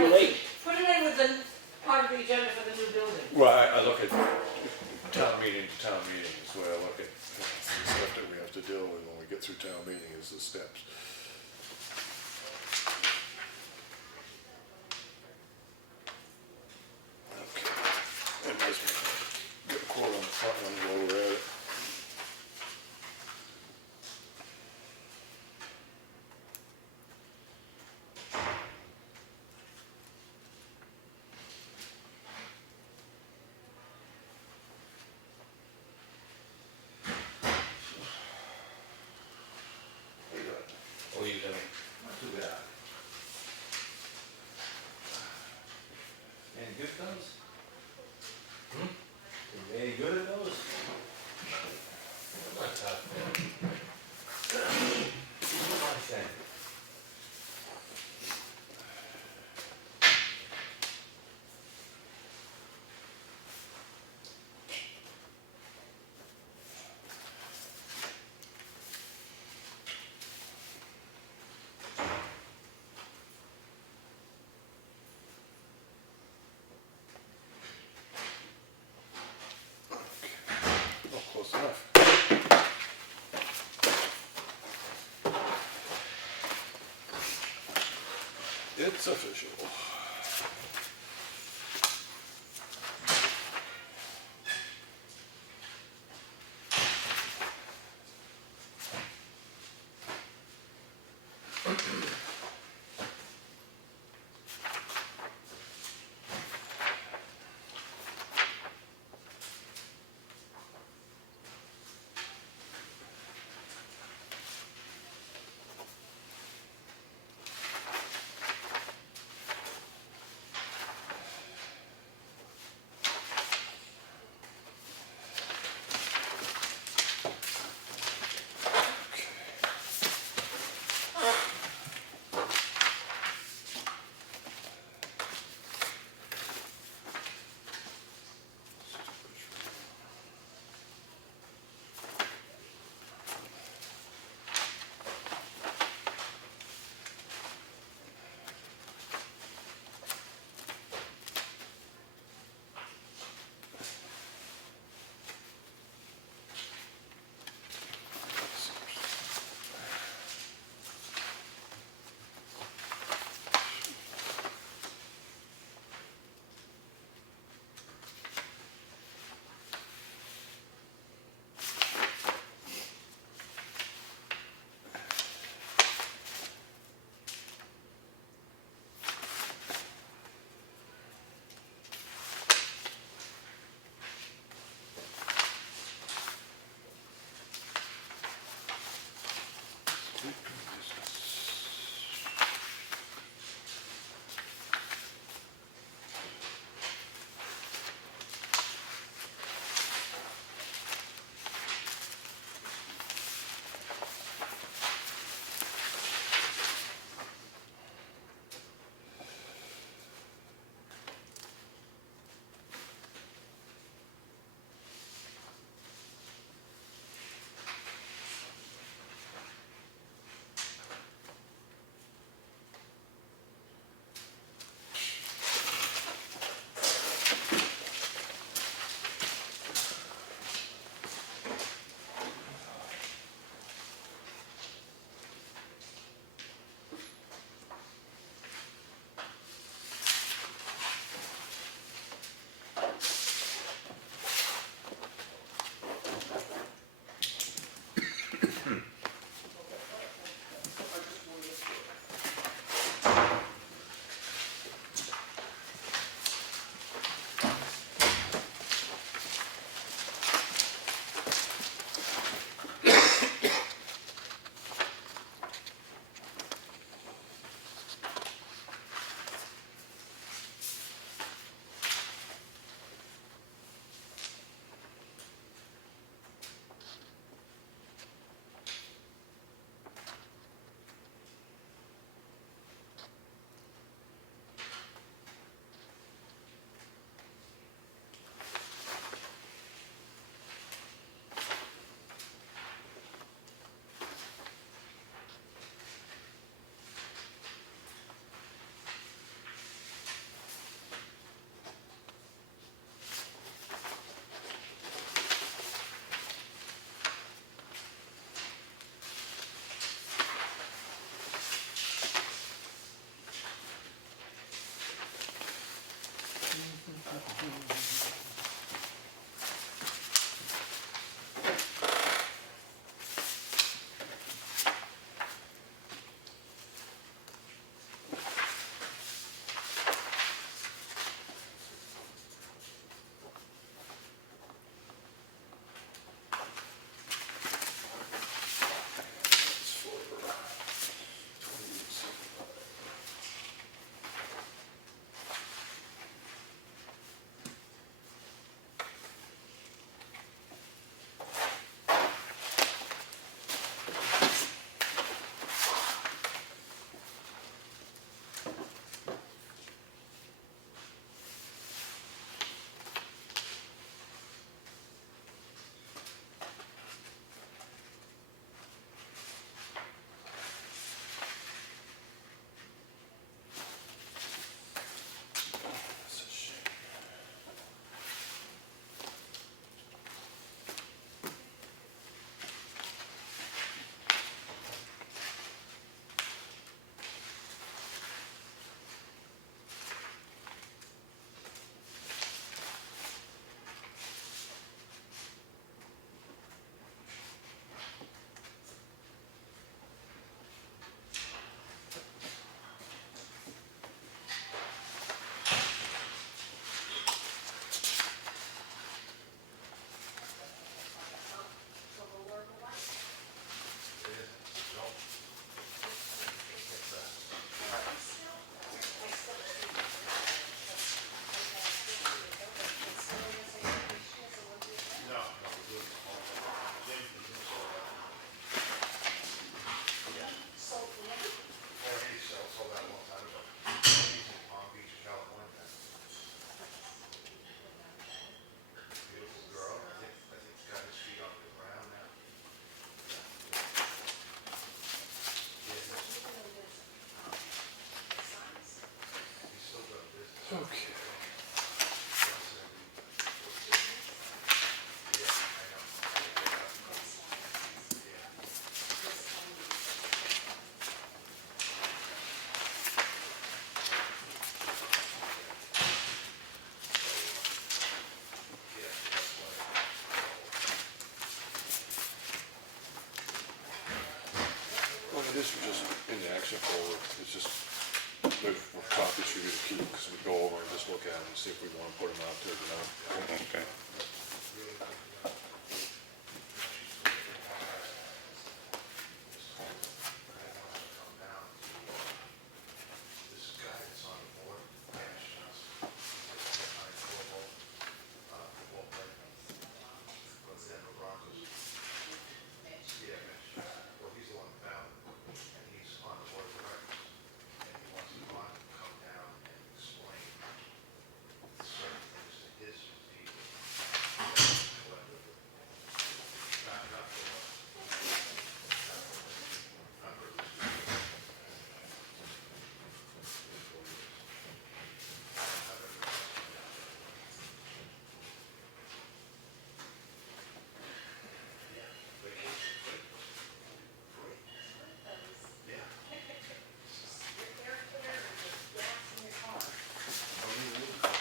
too late. Put it in with the part of the agenda for the new building. Well, I look at town meeting to town meeting is where I look at the stuff that we have to deal with when we get through town meeting is the steps. Okay, and just get a quote on the front one while we're at it. What are you doing? Not too bad. Any good those? Any good at those? Not tough. I think. Oh, close enough. It's official. Okay. Well, this was just in the action folder, it's just, there's copies for you to keep, because we go over and just look at them and see if we want to put them out there or not. Okay.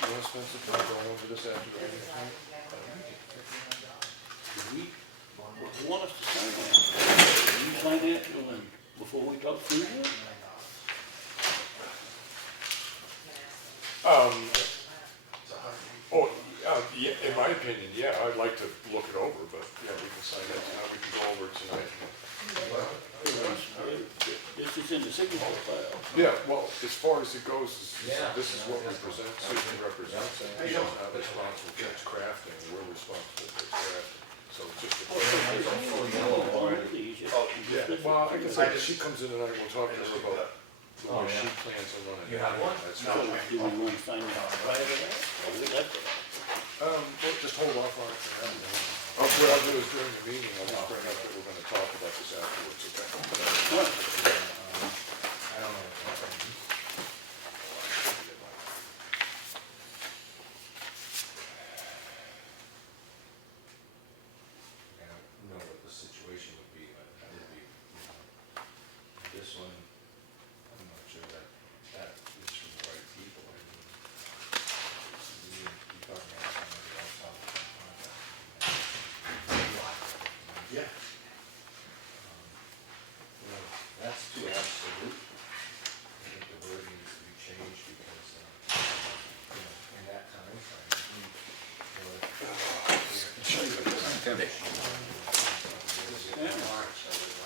You want to spend some time going over this after the meeting? Who want us to sign that? Can you sign that before we talk through it? Yeah, in my opinion, yeah, I'd like to look it over, but yeah, we can sign it, we can go over it tonight. This is in the signature file. Yeah, well, as far as it goes, Yeah. this is what we present, Susan represents, and we're not responsible for its crafting, we're responsible for its crafting. So it's just a yeah, well, I can say, she comes in tonight, we'll talk to her about the way she plans on running. You have one? That's So, do we want to sign that prior to that? Or we left it? well, just hold off on it for now. What I'll do is during the meeting, I'll just bring up that we're gonna talk about this afterwards, okay? What? I don't know. I don't know what the situation would be, but that would be, this one, I'm not sure that is from the right people. I mean, you talking about somebody else out of contact. Yeah. That's too absolute. I think the word needs to be changed because, in that time frame.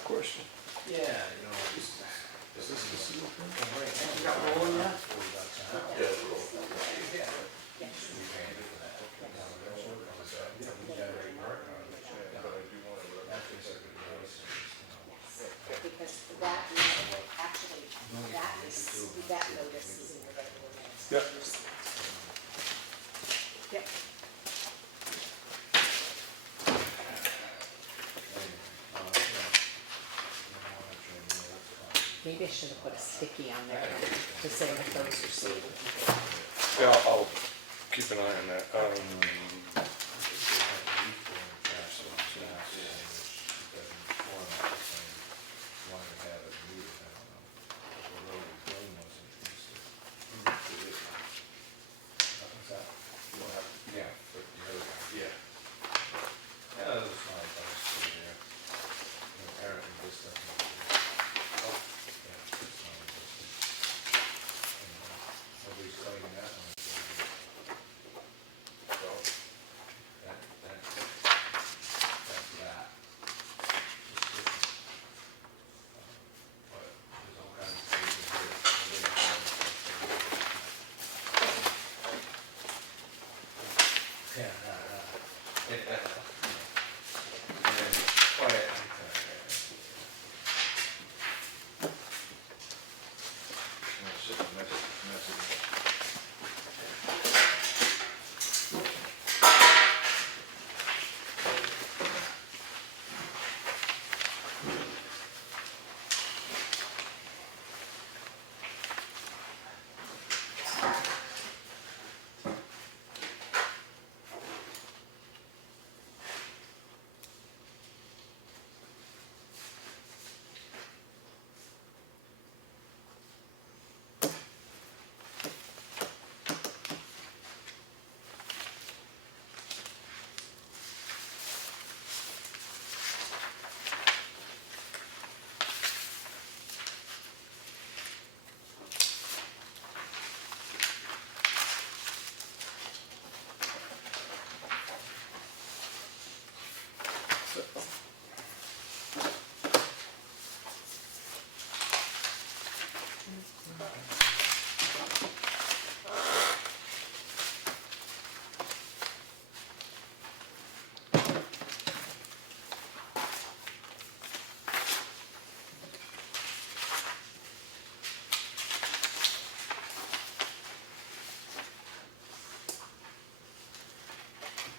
Question. Yeah, is this the seal print? Right now. You got rolling now? Because that is actually, that notice is in the regular minutes. Yep. Yep. Maybe I should have put a sticky on there to say that those are sealed. Yeah, I'll keep an eye on that.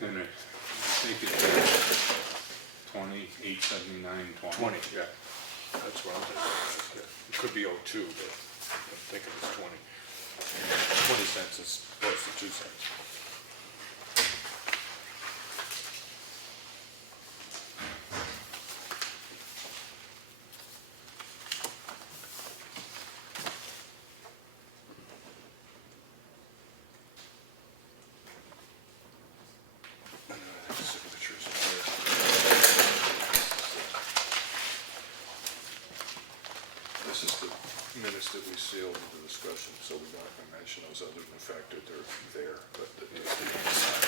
And I think it's 2879.20. 20, yeah. That's what I'm thinking. Yeah. It could be 02, but I'm thinking it's 20. 20 cents as opposed to 2 cents. Signatures in here. This is the minutes that we sealed in the discussion, so we're not going to mention those other than the fact that they're there, but that needs to be signed.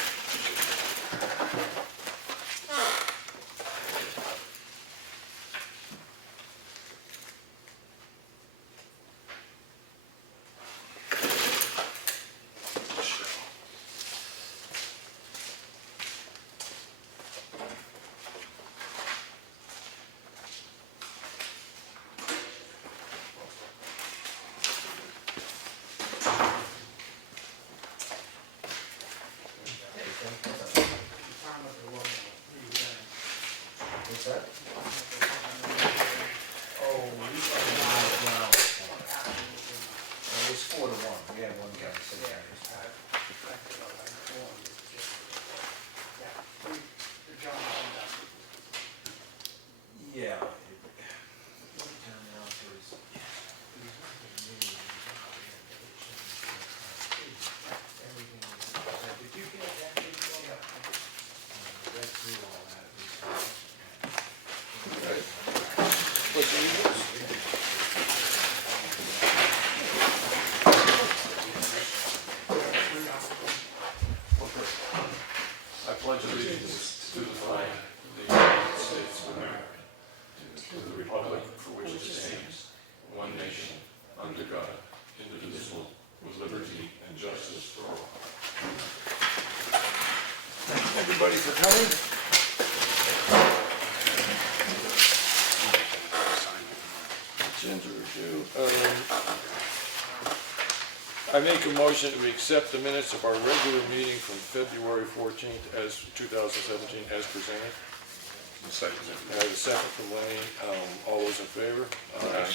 What's that? Oh, we started now. It was 4-1, we had one guy say that. Yeah. Did you get that? Read through all that. What's the emails? I pledge allegiance to the flag of the United States of America, to the republic for which it stands, one nation, under God, indivisible, with liberty and justice for all. Thank you, everybody, for coming. Agenda review. I make a motion that we accept the minutes of our regular meeting from February 14th as 2017 as presented. Second. I have a second from Lenny. All those in favor? Aye.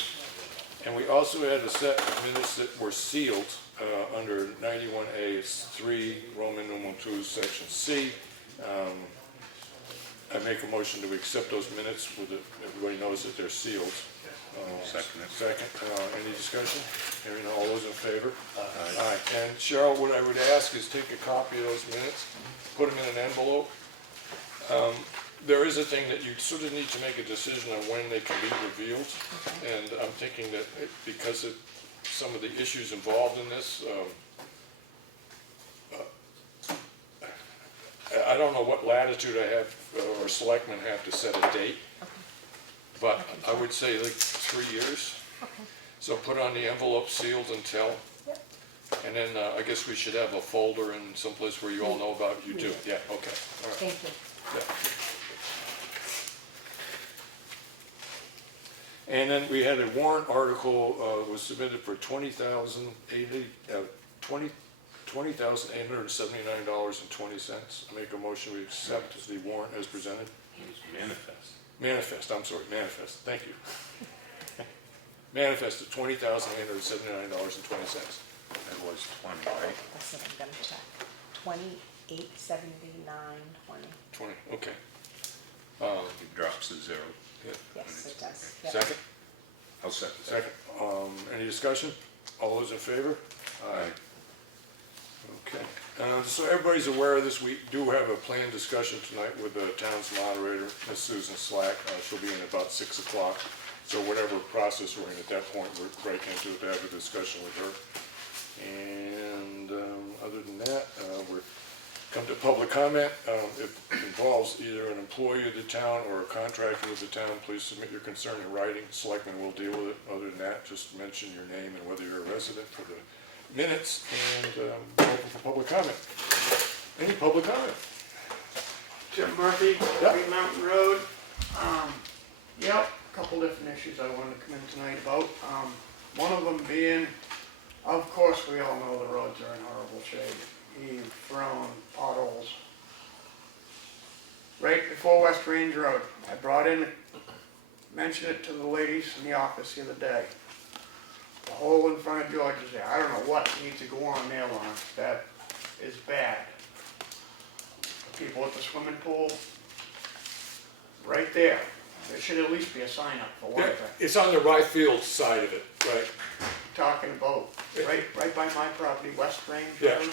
And we also had a set of minutes that were sealed under 91A, it's 3, Roman numeral 2, section C. I make a motion to accept those minutes with it, everybody knows that they're sealed. Second. Second, any discussion? Hearing none, all those in favor? Aye. And Cheryl, what I would ask is take a copy of those minutes, put them in an envelope. There is a thing that you sort of need to make a decision on when they can be revealed. And I'm thinking that because of some of the issues involved in this, I don't know what latitude I have, or selectmen have to set a date. But I would say like 3 years. Okay. So put on the envelope, sealed until. Yep. And then I guess we should have a folder in someplace where you all know about it. You do, yeah, okay, all right. Thank you. Yeah. And then we had a warrant article was submitted for $20,879.20. I make a motion we accept the warrant as presented. Manifest. Manifest, I'm sorry, manifest, thank you. Manifest of $20,879.20. That was 20, right? That's what I'm gonna check. 2879.20. 20, okay. It drops to 0. Yeah. Yes, it does. Yep. Second? I'll second. Second. Any discussion? All those in favor? Aye. Okay. So everybody's aware of this. We do have a planned discussion tonight with the town's moderator, Ms. Susan Slack. She'll be in about 6 o'clock. So whatever process we're in at that point, we're right into it to have a discussion with her. And other than that, we're come to public comment. If it involves either an employee of the town or a contractor with the town, please submit your concern in writing. Selectmen will deal with it. Other than that, just mention your name and whether you're a resident for the minutes, and open for public comment. Any public comment? Jim Murphy, Yep. Green Mountain Road. Yep, a couple different issues I wanted to come in tonight about. One of them being, of course, we all know the roads are in horrible shape. You've thrown potholes. Right before West Range Road, I brought in, mentioned it to the ladies in the office the other day. The hole in front of George's there, I don't know what needs to go on there, Lawrence, that is bad. People at the swimming pool, right there. There should at least be a sign up for one Yeah, thing. it's on the Ryefield side of it, right? Talking about, right by my property, West Range Yeah. Road.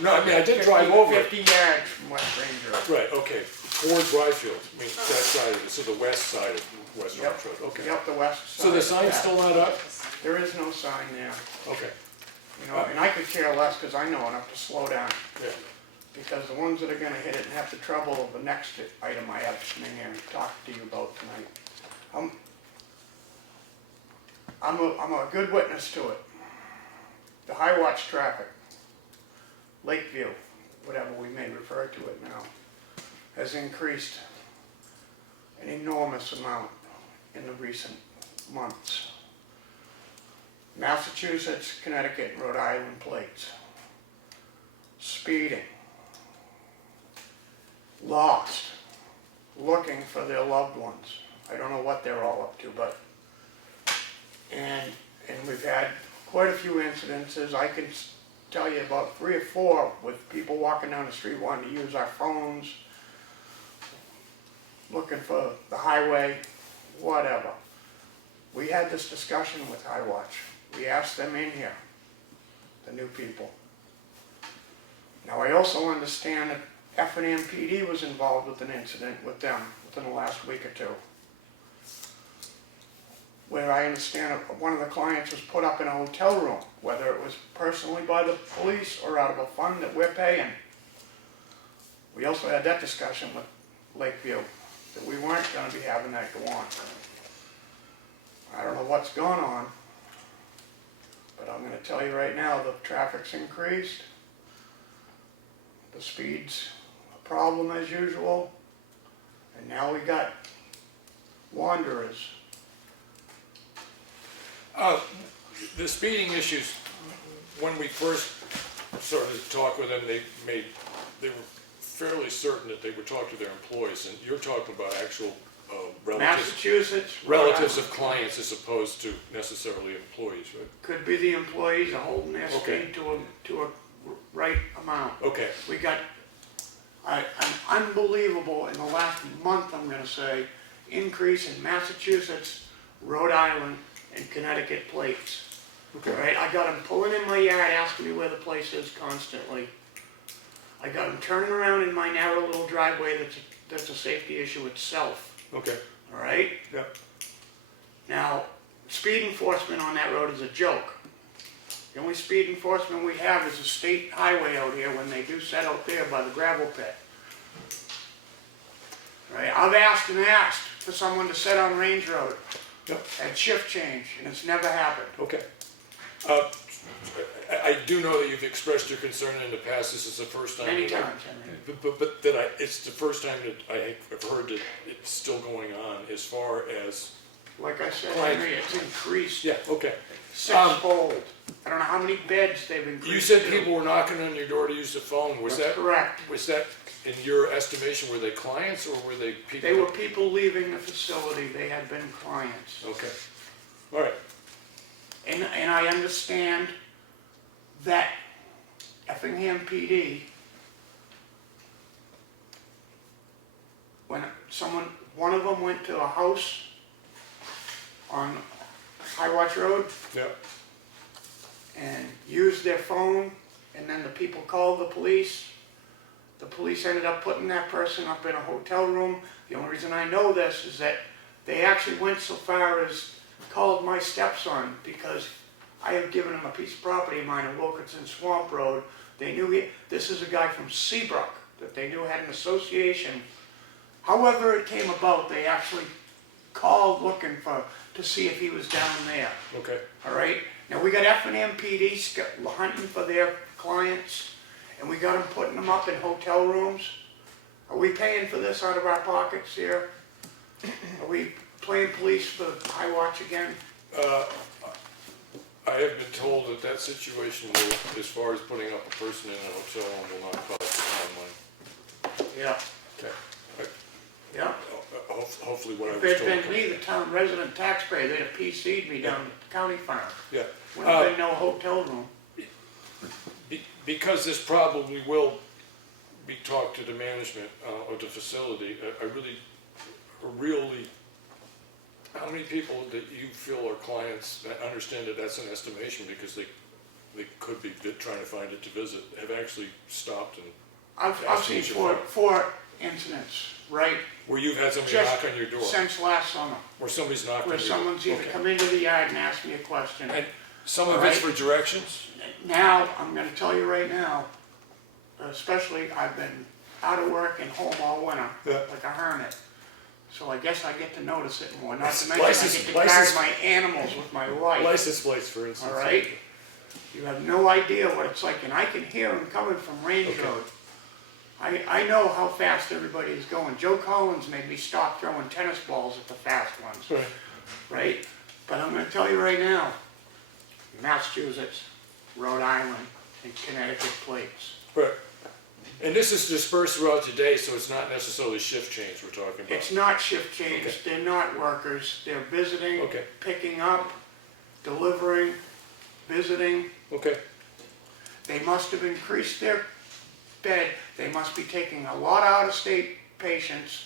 No, I mean, I did drive over it. 50 yards from West Range Road. Right, okay, towards Ryefield, I mean, that side of it, so the west side of West Range Yep. Road, okay. Yep, the west side. So the sign's Yeah. still not up? There is no sign there, Okay, you know, and I could care less because I know enough to slow down. yeah. Because the ones that are gonna hit it and have the trouble of the next item I have to come in here and talk to you about tonight. I'm a good witness to it. The high watch traffic, Lakeview, whatever we may refer to it now, has increased an enormous amount in the recent months. Massachusetts, Connecticut, and Rhode Island plates. Speeding. Lost. Looking for their loved ones. I don't know what they're all up to, but, and we've had quite a few incidences. I can tell you about 3 or 4 with people walking down the street wanting to use our phones, looking for the highway, whatever. We had this discussion with High Watch. We asked them in here, the new people. Now I also understand that Effingham PD was involved with an incident with them within the last week or 2. Where I understand one of the clients was put up in a hotel room, whether it was personally by the police or out of a fund that we're paying. We also had that discussion with Lakeview, that we weren't going to be having that go on. I don't know what's going on, but I'm going to tell you right now, the traffic's increased. The speed's a problem as usual, and now we got wanderers. The speeding issues, when we first started to talk with them, they were fairly certain that they would talk to their employees, and you're talking about actual Massachusetts, relatives of clients as opposed to necessarily employees, right? could be the employees are holding their Okay. speed to a right amount. Okay, We got an unbelievable, in the last month I'm gonna say, increase in Massachusetts, Rhode Island, and Connecticut plates. okay. Right, I got them pulling in my yard, asking me where the place is constantly. I got them turning around in my narrow little driveway that's a safety issue itself, Okay, all right? yeah, Now, speed enforcement on that road is a joke. The only speed enforcement we have is a state highway out here when they do set out there by the gravel pit. Right, I've asked and asked for someone to set on Range Road yep, at shift change, and it's never happened. okay. I do know that you've expressed your concern in the past, this is the first time. Many that- times, Henry. But that it's the first time that I've heard that it's still going on as far as, Like I said, Right. Henry, it's increased yeah, okay. sixfold. I don't know how many beds they've increased. You said to. people were knocking on your door to use the phone, was That's that? correct. Was that, in your estimation, were they clients or were they people? They were people leaving the facility, they had been clients. Okay, all right, And I understand that Effingham PD, when one of them went to a house on High Watch Road yeah, and used their phone, and then the people called the police. The police ended up putting that person up in a hotel room. The only reason I know this is that they actually went so far as called my stepson because I have given him a piece of property of mine in Wilkinson Swamp Road They knew this is a guy from Seabrook that they knew had an association. However it came about, they actually called looking to see if he was down there. Okay. All right? Now, we got Effingham PD hunting for their clients, and we got them putting them up in hotel rooms. Are we paying for this out of our pockets here? Are we playing police for High Watch again? I have been told that that situation will, as far as putting up a person in a hotel room, will not cost town money. Yeah. Okay. Yeah. Hopefully what I If was it'd told. been me, the town resident taxpayer, they'd have PC'd me down at the county farm. Yeah. Wouldn't have been no hotel room. Because this probably will be talked to the management of the facility, I really, how many people that you feel are clients that understand that that's an estimation because they could be trying to find it to visit, have actually stopped and I've seen four incidents, right? where you've had somebody Just knock on your door, since last summer, where somebody's knocked on where your door. someone's either Okay. come into the yard and asked me a question. And some of it's for directions? Now, I'm gonna tell you right now, especially I've been out of work and home all winter, Yeah. like a hermit. So I guess I get to notice it more, not to mention I License- get to guard license- my animals with my wife. License plates, for instance. All right? You have no idea what it's like, and I can hear them coming from Range Okay. Road. I know how fast everybody is going. Joe Collins made me stop throwing tennis balls at the fast ones, Right. right? But I'm gonna tell you right now, Massachusetts, Rhode Island, and Connecticut plates. Right. And this is dispersed throughout the day, so it's not necessarily shift change we're talking about. It's not shift change, Okay. they're not workers, they're visiting, Okay. picking up, delivering, visiting. Okay. They must have increased their bed, they must be taking a lot of out-of-state patients.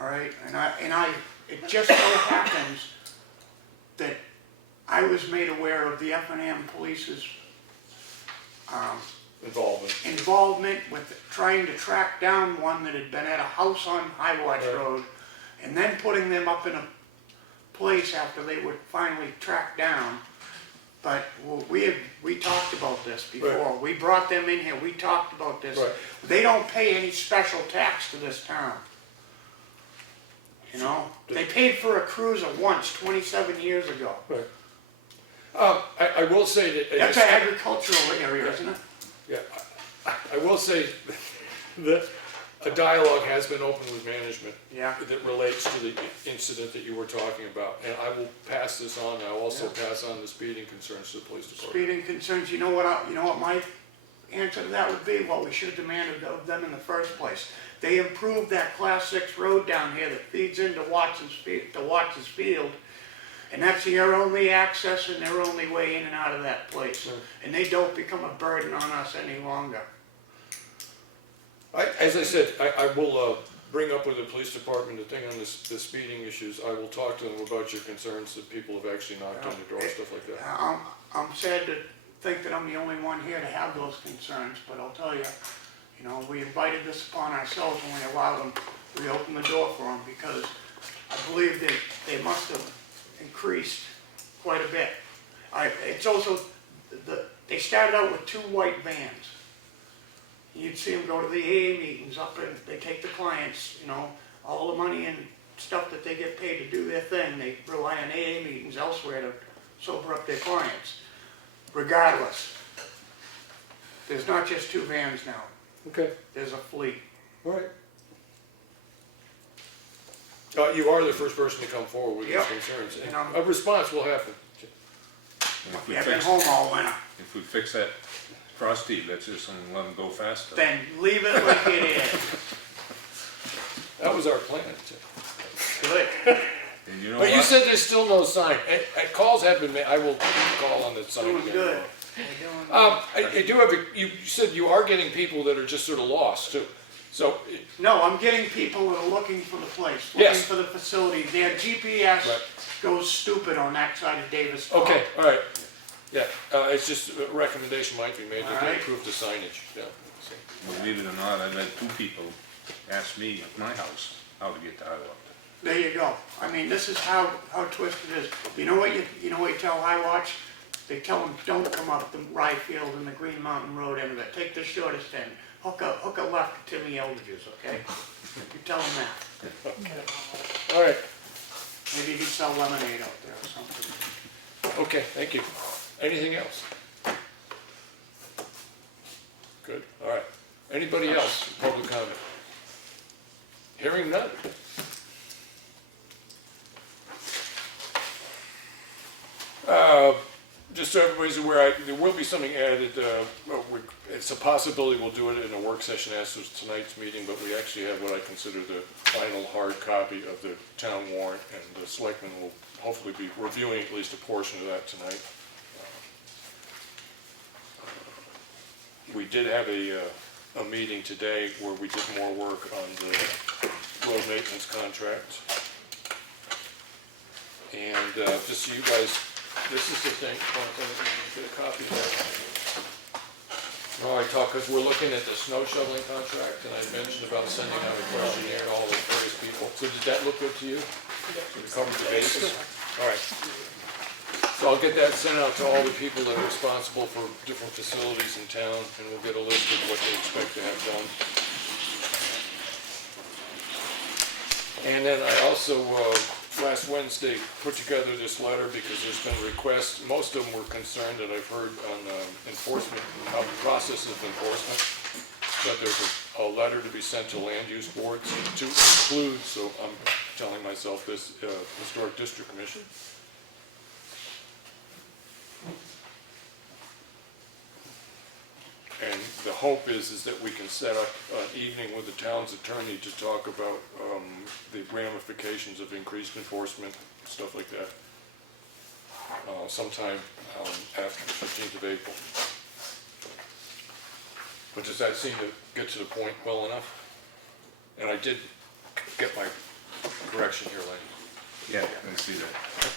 All right, it just so happens that I was made aware of the Effingham Police's involvement with trying to track down one that had been at a house on High Watch Right. Road, and then putting them up in a place after they were finally tracked down. But we talked about this before. Right. We brought them in here. We talked about this. Right. They don't pay any special tax to this town. You know, they paid for a cruiser once, 27 years ago. Right. I will say that. That's an agricultural area, isn't it? Yeah, I will say that a dialogue has been opened with management. Yeah. That relates to the incident that you were talking about, and I will pass this on. I'll also pass on the speeding concerns to the police department. Speeding concerns, you know what my answer to that would be? What we should have demanded of them in the first place. They improved that Class 6 road down here that feeds into Watson's Field, and that's their only access and their only way in and out of that place. Right. And they don't become a burden on us any longer. As I said, I will bring up with the police department the thing on the speeding issues. I will talk to them about your concerns that people have actually knocked on your door, stuff like that. I'm sad to think that I'm the only one here to have those concerns, but I'll tell you, we invited this upon ourselves when we allowed them, we opened the door for them, because I believe they must have increased quite a bit. It's also, they started out with 2 white vans. You'd see them go to the AA meetings up and they take the clients, all the money and stuff that they get paid to do their thing, they rely on AA meetings elsewhere to sober up their clients. Regardless, there's not just 2 vans now, Okay, there's a fleet. all right. You are the first person to come forward with these Yep. concerns, and And a response will happen. And if we I've been fix, home all winter, if we fix that frosty, let's just let them go faster. then leave it like it is. That was our plan. Good. And you know But you what? said there's still no sign, and calls have been made. I will call on the sign Doing again. good. They're doing good. I do have you said you are getting people that are just sort of lost too. So, No, I'm getting people that are looking for the place, looking Yes. for the facility. Their GPS Right. goes stupid on that side of Davis Park. okay, all right. Yeah, it's just a recommendation might be made that All they right. improve the signage, yeah. So, Believe it or not, I've had 2 people ask me at my house how to get to Highway. There you go. I mean, this is how twisted it is. You know what you tell High Watch? they tell them, don't come up the Rye Field and the Green Mountain Road end of it, take the shortest end, hook a left to Timmy Eldridge's, okay? You tell them that. All right, Maybe you can sell lemonade out there or something. okay, thank you. Anything else? Good, all right. Anybody else, public comment? Hearing none. Just so everybody's aware, there will be something added, it's a possibility we'll do it in a work session as of tonight's meeting, but we actually have what I consider the final hard copy of the town warrant, and the selectmen will hopefully be reviewing at least a portion of that tonight. We did have a meeting today where we did more work on the road maintenance contract. And just so you guys, this is the thing, get a copy of that. All right, because we're looking at the snow shoveling contract, and I mentioned about sending out a questionnaire to all the various people. So did that look good to you? So we covered the bases? All right. So I'll get that sent out to all the people that are responsible for different facilities in town, and we'll get a list of what they expect to have done. And then I also, last Wednesday, put together this letter because there's been requests. Most of them were concerned that I've heard on enforcement, how the process of enforcement, that there's a letter to be sent to land use boards to include, so I'm telling myself this, Historic District Commission. And the hope is that we can set up an evening with the town's attorney to talk about the ramifications of increased enforcement, stuff like that, sometime after the 15th of April. But does that seem to get to the point well enough? And I did get my correction here, Lenny. Yeah, I see that.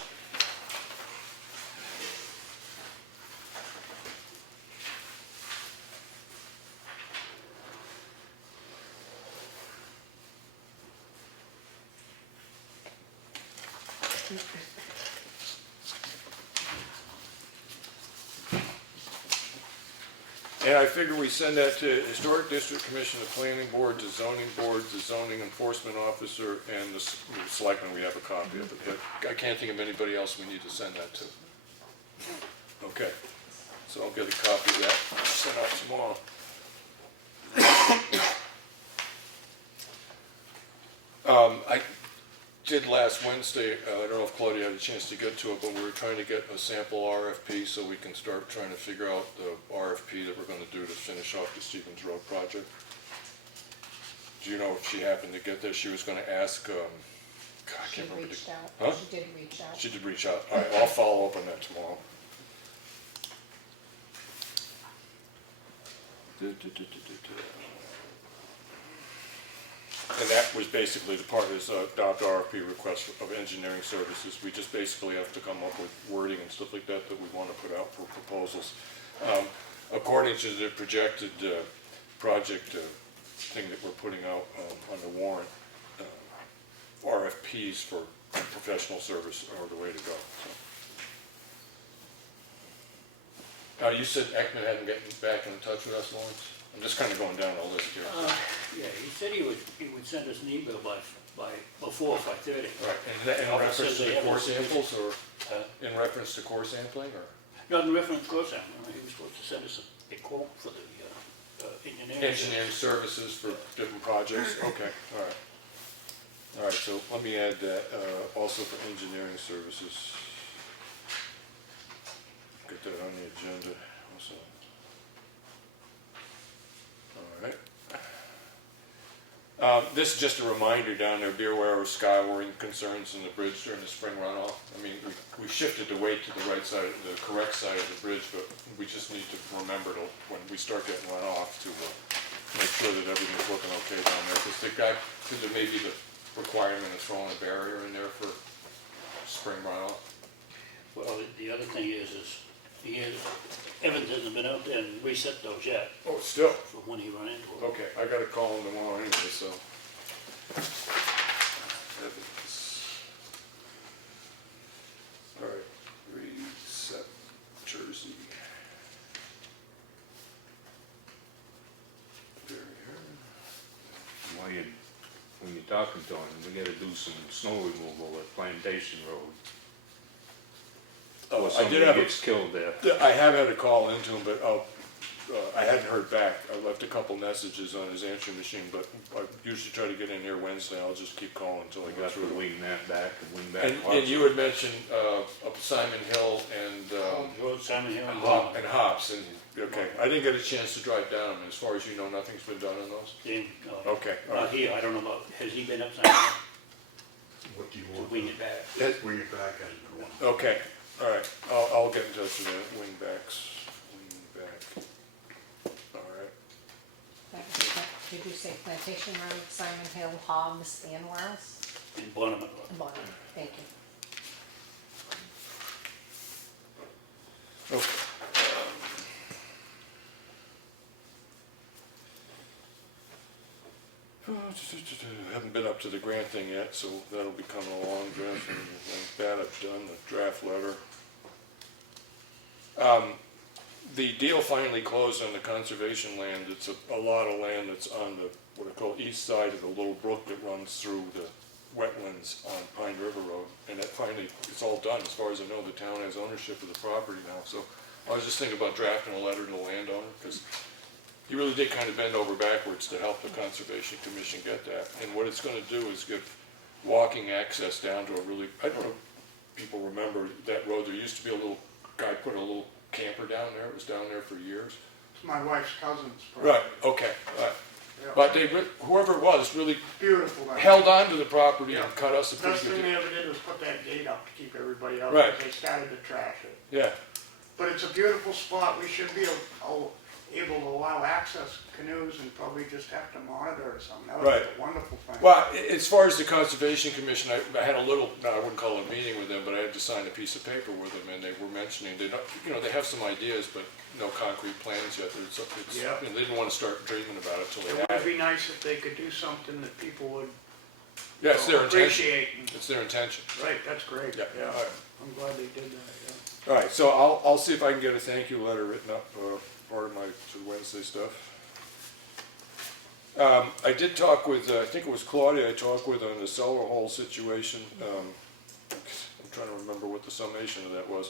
And I figure we send that to Historic District Commission, the Planning Board, the Zoning Board, the Zoning Enforcement Officer, and the Selectmen. We have a copy of it, but I can't think of anybody else we need to send that to. Okay, so I'll get a copy of that sent out tomorrow. I did last Wednesday, I don't know if Claudia had a chance to get to it, but we were trying to get a sample RFP so we can start trying to figure out the RFP that we're going to do to finish off the Stevens Road project. Do you know if she happened to get there? She was going to ask, God, I She can't remember. reached out. Huh? She did reach out. She did reach out. All right, I'll follow up on that tomorrow. And that was basically the part is adopt RFP request of engineering services. We just basically have to come up with wording and stuff like that that we want to put out for proposals. According to the projected project thing that we're putting out on the warrant, RFPs for professional service are the way to go. So. You said Ekman hadn't gotten back in touch with us, Lawrence? I'm just kind of going down the list here. Yeah, he said he would send us an email by before 5:30. Right, and in Office reference says to they the haven't core seen it. samples, or in reference to core sampling, or Not in reference to course, he was supposed to send us a quote for the engineering. engineering services for different projects? Okay, all right. All right, so let me add that, also for engineering services. Get that on the agenda also. All right. This is just a reminder down there, be aware of skywarding concerns in the bridge during the spring runoff. I mean, we shifted the weight to the right side, the correct side of the bridge, but we just need to remember to, when we start getting runoff, to make sure that everything's looking okay down there. Because there may be the requirement of throwing a barrier in there for spring runoff. Well, the other thing is Evans hasn't been out there and reset those yet Oh, still? for when he run into them. Okay, I gotta call him tomorrow anyway, so. All right, receptors. talking to him, we gotta do some snow removal at Plantation Road. Oh, Or I somebody did have gets killed there. I have had a call into him, but I hadn't heard back. I left a couple messages on his answering machine, but I usually try to get in here Wednesday. I'll just keep calling until I We get have to through. wing that back and wing back. And you had mentioned up Simon Hill and Road Simon Hill and and Hops, and okay, I didn't get a chance to drive down them. As far as you know, nothing's been done on those. Okay, all Not right. here, I don't know about, has he been up Simon Hill What do you to want? wing it back? Bring it back and go on. Okay, all right. I'll get in touch with the wingbacks. Wingback. All right. Did you say Plantation Road, Simon Hill, Hobbs, and where else? In Bonham. Bottom, thank you. Okay. Haven't been up to the grant thing yet, so that'll be coming along, Jeff, and like that I've done, the draft letter. The deal finally closed on the conservation land. It's a lot of land that's on the, what I call east side of the little brook that runs through the wetlands on Pine River Road. And that finally, it's all done. As far as I know, the town has ownership of the property now. So I was just thinking about drafting a letter to the landowner, because he really did kind of bend over backwards to help the Conservation Commission get that. And what it's gonna do is give walking access down to a really, I don't know if people remember that road. There used to be a little guy put a little camper down there. It was down there for years. It's my wife's cousin's Right, property. okay, right. Yeah. But they, whoever it was, really Beautiful. that- held on to the property and cut us a Best pretty thing good they deal. ever did was put that gate up to keep everybody out. Right. They started to trash it. Yeah, But it's a beautiful spot. We should be able to allow access canoes and probably just have to monitor or something. That would Right. be a wonderful thing. well, as far as the Conservation Commission, I had a little, no, I wouldn't call it a meeting with them, but I had to sign a piece of paper with them, and they were mentioning, they don't, you know, they have some ideas, but no concrete plans yet. Yeah. You know, they didn't want to start dreaming about it till It they would had it. be nice if they could do something that people would Yeah, it's their intention. appreciate. and- It's their intention. Right, that's great. Yeah, all right. I'm glad they did that, yeah. All right, so I'll see if I can get a thank you letter written up, part of my Wednesday stuff. I did talk with, I think it was Claudia I talked with on the cellar hole situation. I'm trying to remember what the summation of that was.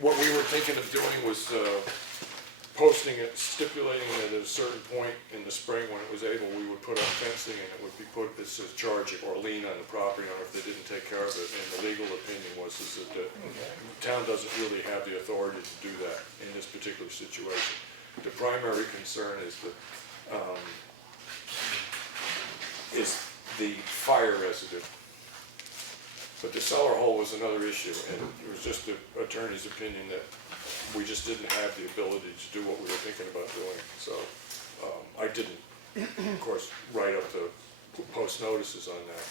What we were thinking of doing was posting it, stipulating that at a certain point in the spring when it was able, we would put up fencing and it would be put as a charge or lien on the property owner if they didn't take care of it. And the legal opinion was is that the town doesn't really have the authority to do that in this particular situation. The primary concern is the fire residue. But the cellar hole was another issue, and it was just the attorney's opinion that we just didn't have the ability to do what we were thinking about doing. So I didn't, of course, write up the post notices on that.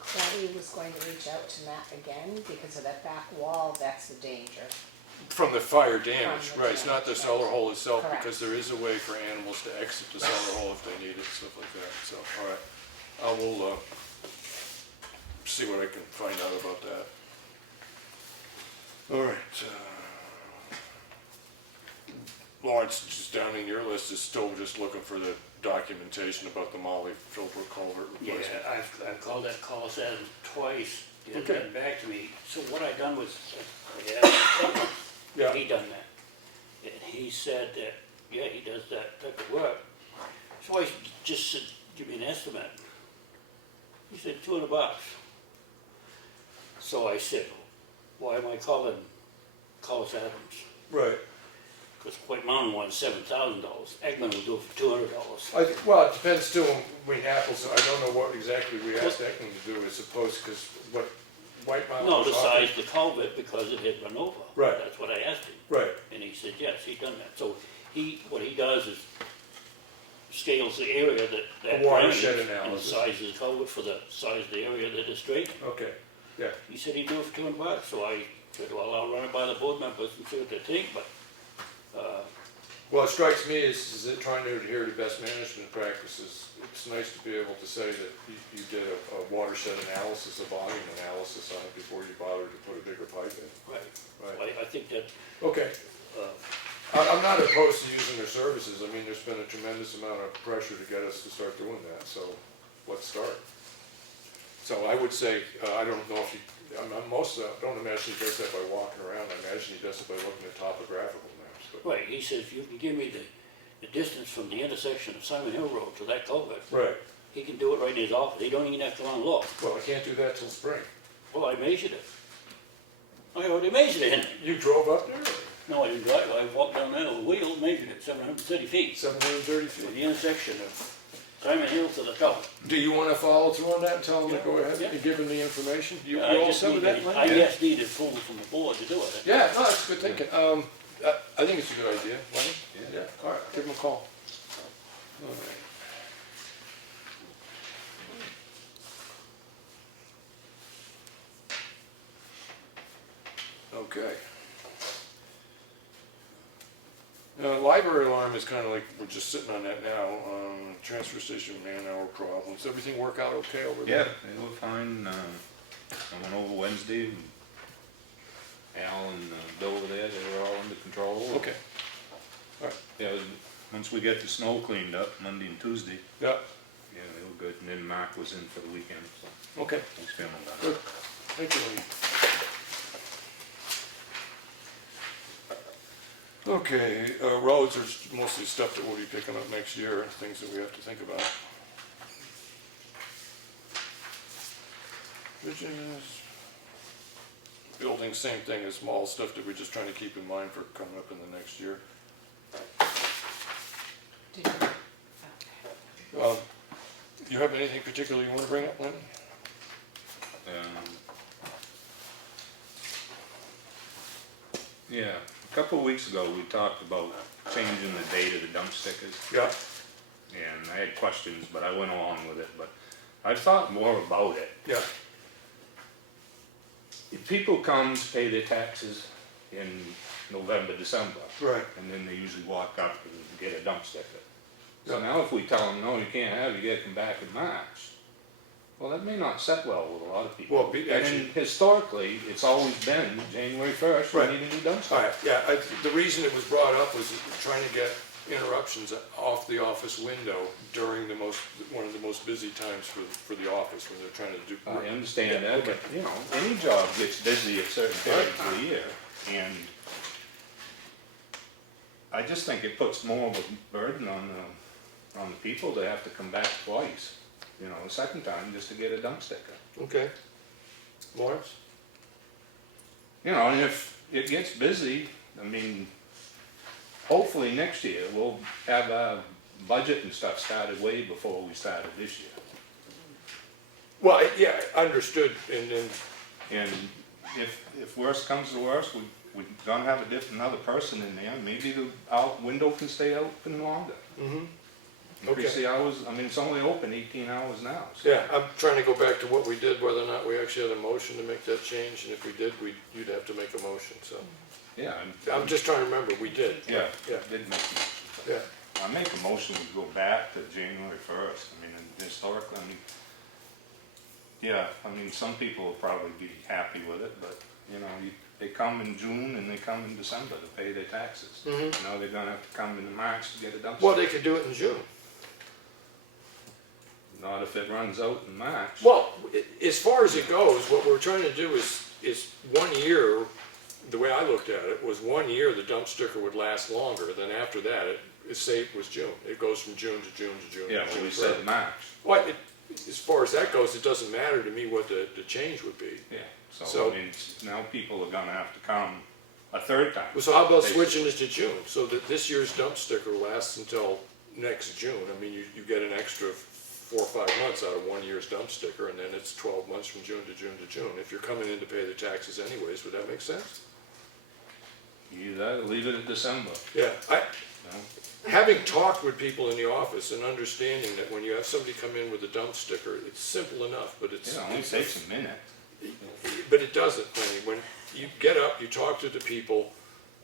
Claudia was going to reach out to Matt again because of that back wall, that's the danger. From the fire damage, From the right, it's not the damage, cellar hole itself, Correct. because there is a way for animals to exit the cellar hole if they need it, stuff like that, so, all right. I will, see what I can find out about that. All right, Lawrence, just down in your list, is still just looking for the documentation about the Molly Philbrook culvert Yeah, replacement. I've called that call Adam twice, he hasn't Okay. gotten back to me. So what I done was, Yeah, he done that. And he said that, yeah, he does that type of work. So I just said, give me an estimate. He said, $200. So I said, why am I calling Collis Adams? right. Because White Mountain wants $7,000. Eggman will do it for $200. Well, it depends too, when apples, I don't know what exactly we asked Ekman to do, I suppose, because what White Mountain No, was the offering- size of the culvert because it had run over. Right. That's what I asked him. Right, And he said, yes, he done that. So what he does is scales the area that A watershed drains and the analysis. size of the culvert for the size of the area that is straight. okay, yeah. He said he'd do it for $200. So I said, well, I'll run it by the board members and see what they think, but, Well, it strikes me as that trying to adhere to best management practices, it's nice to be able to say that you did a watershed analysis, a volume analysis on it before you bothered to put a bigger pipe in. right. Right. I think that, Okay, I'm not opposed to using their services. I mean, there's been a tremendous amount of pressure to get us to start doing that, so let's start. So I would say, I don't know if he, I don't imagine he does that by walking around. I imagine he does it by looking at topographical maps, but. Right, he says, you can give me the distance from the intersection of Simon Hill Road to that culvert. Right. He can do it right in his office, he don't even have to go and look. Well, I can't do that till spring. Well, I measured it. I already measured it. You drove up there? No, I didn't drive, I walked down there with a wheel, measured it, 730 feet. 730 From feet. the intersection of Simon Hill to the culvert. Do you want to follow through on that and tell them to go ahead Yeah. and give them the information? You I all just set with need that, to- Lenny? I just needed approval from the board to do it. Yeah, no, that's good thinking. I think it's a good idea. Lenny? Yeah. All right, give him a call. All right. Okay. Library alarm is kind of like, we're just sitting on that now. Transfer station man-hour problems. Everything work out okay over Yeah, there? they were fine. I went over Wednesday. And Al and Bill were there. They were all under control. Okay. All right. Yeah, once we get the snow cleaned up, Monday and Tuesday, Yeah, yeah, they were good. And then Mark was in for the weekend, so okay. he's feeling better. Good. Thank you, Lenny. Okay, roads are mostly stuff that we'll be picking up next year, things that we have to think about. Bridges. Building, same thing as small stuff that we're just trying to keep in mind for coming up in the next year. You have anything particular you want to bring up, Lenny? Yeah, a couple of weeks ago, we talked about changing the date of the dump stickers. Yeah. And I had questions, but I went along with it, but I thought more about it. Yeah. If people come to pay their taxes in November, December, Right. and then they usually walk up and get a dump sticker. So Yeah. now if we tell them, no, you can't have it, you gotta come back in March, well, that may not set well with a lot of people. Well, And actually- historically, it's always been January 1st, we Right. need a new dump All sticker. right, yeah, the reason it was brought up was trying to get interruptions off the office window during one of the most busy times for the office, when they're trying to do. I understand Yeah, that, but, you know, any job gets busy at certain periods of the year, and I just think it puts more of a burden on the people to have to come back twice, you know, the second time just to get a dump sticker. Okay. Lawrence? You know, and if it gets busy, I mean, hopefully next year we'll have our budget and stuff started way before we started this year. Well, yeah, understood, and then, And if worse comes to worse, we're gonna have another person in there, maybe our window can stay open longer. Increase Okay. the hours, I mean, it's only open 18 hours now. So. yeah, I'm trying to go back to what we did, whether or not we actually had a motion to make that change, and if we did, you'd have to make a motion, so. Yeah, I'm just trying to remember, we did. yeah, Yeah, did make a motion. yeah, I make a motion to go back to January 1st, I mean, and historically, I mean, yeah, I mean, some people will probably be happy with it, but, you know, they come in June and they come in December to pay their taxes. Now they're gonna have to come in March to get a dumpster. well, they could do it in June. Not if it runs out in March. Well, as far as it goes, what we're trying to do is 1 year, the way I looked at it, was 1 year the dump sticker would last longer, then after that, say it was June. It goes from June to June to June Yeah, to but June. we said forever. March, Well, as far as that goes, it doesn't matter to me what the change would be. yeah, So- so, I mean, now people are gonna have to come a third time. So how about Basically. switching it to June, so that this year's dump sticker lasts until next June? I mean, you get an extra 4 or 5 months out of 1 year's dump sticker, and then it's 12 months from June to June to June. If you're coming in to pay the taxes anyways, would that make sense? Either that or leave it at December, Yeah, you know? having talked with people in the office and understanding that when you have somebody come in with a dump sticker, it's simple enough, but it's. It only takes a minute. But it doesn't, Lenny. When you get up, you talk to the people,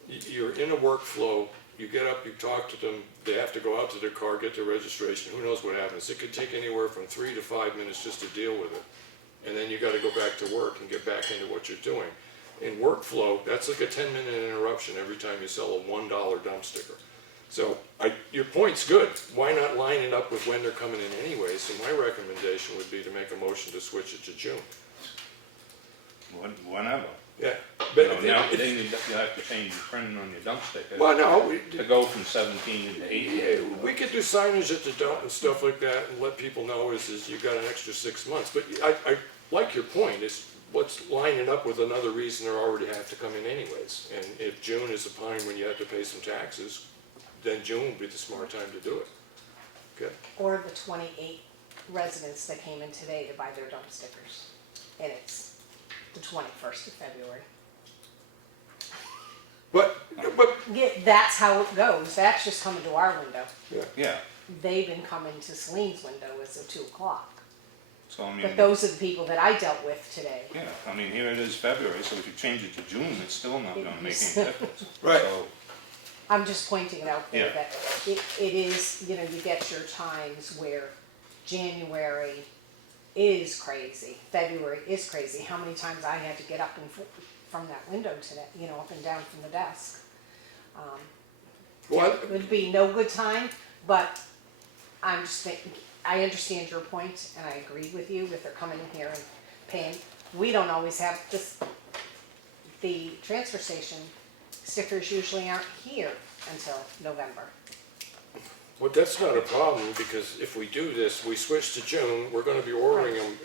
you're in a workflow, you get up, you talk to them, they have to go out to their car, get their registration, who knows what happens. It could take anywhere from 3 to 5 minutes just to deal with it. And then you gotta go back to work and get back into what you're doing. in workflow, that's like a 10-minute interruption every time you sell a $1 dump sticker. So your point's good. Why not line it up with when they're coming in anyway? So my recommendation would be to make a motion to switch it to June. Whenever. Yeah. You know, now, then you have to change the printing on your dump sticker. Well, no, To go from 17 to 18. yeah, we could do signage at the dump and stuff like that and let people know is you've got an extra 6 months. But I like your point, is let's line it up with another reason they already have to come in anyways. And if June is a time when you have to pay some taxes, then June would be the smart time to do it. Okay? Or the 28 residents that came in today to buy their dump stickers, and it's the 21st of February. But, Yeah, that's how it goes. That's just coming to our window. Yeah, They've been coming to Celine's window as of 2 o'clock. so I mean, But those are the people that I dealt with today. yeah, I mean, here it is February, so if you change it to June, it's still not gonna make any difference. right. So, I'm just pointing it out there Yeah. that it is, you know, you get your times where January is crazy, February is crazy. How many times I had to get up and from that window today, you know, up and down from the desk. Well, It would be no good time, but I'm just thinking, I understand your point and I agree with you if they're coming in here and paying. We don't always have this, the transfer station stickers usually aren't here until November. well, that's not a problem, because if we do this, we switch to June, we're gonna be ordering them,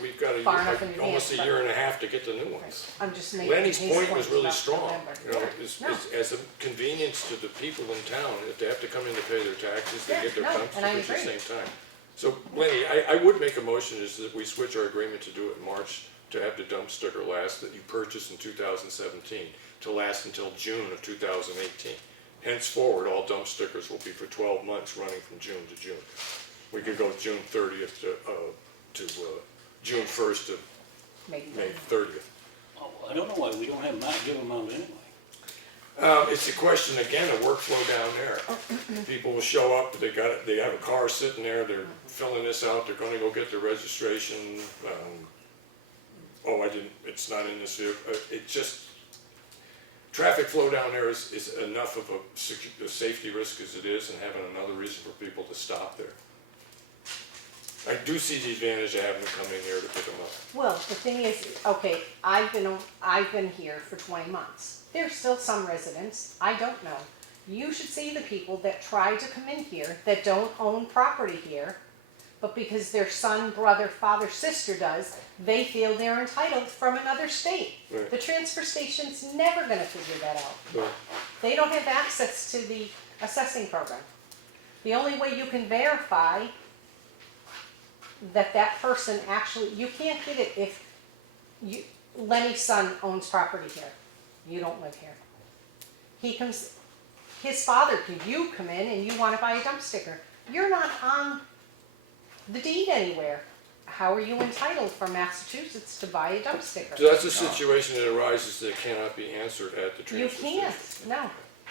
we've got Far enough in almost a advance, year and a half to get the new ones. I'm just making Lenny's his point was really about strong, November. you know, Yeah, no. as a convenience to the people in town, if they have to come in to pay their taxes, they Yeah, get their no, dump and I stickers at the agree. same time. So Lenny, I would make a motion is that we switch our agreement to do it in March, to have the dump sticker last, that you purchased in 2017, to last until June of 2018. Henceforward, all dump stickers will be for 12 months, running from June to June. We could go June 30th to June 1st to Maybe. May 30th. Oh, I don't know why we don't have Matt give them out anyway. It's a question, again, of workflow down there. People will show up, they have a car sitting there, they're filling this out, they're gonna go get their registration. It's not in this vehicle. It just, traffic flow down there is enough of a safety risk as it is, and having another reason for people to stop there. I do see the advantage of having them come in here to pick them up. Well, the thing is, okay, I've been here for 20 months. There's still some residents, I don't know. You should see the people that try to come in here that don't own property here, but because their son, brother, father, sister does, they feel they're entitled from another state. Right. The transfer station's never gonna figure that out. So, They don't have access to the assessing program. The only way you can verify that person actually, you can't get it if Lenny's son owns property here. You don't live here. His father, you come in and you wanna buy a dump sticker. You're not on the deed anywhere. How are you entitled from Massachusetts to buy a dump sticker? so that's a situation that arises that cannot be answered at the You transfer station. can't, no.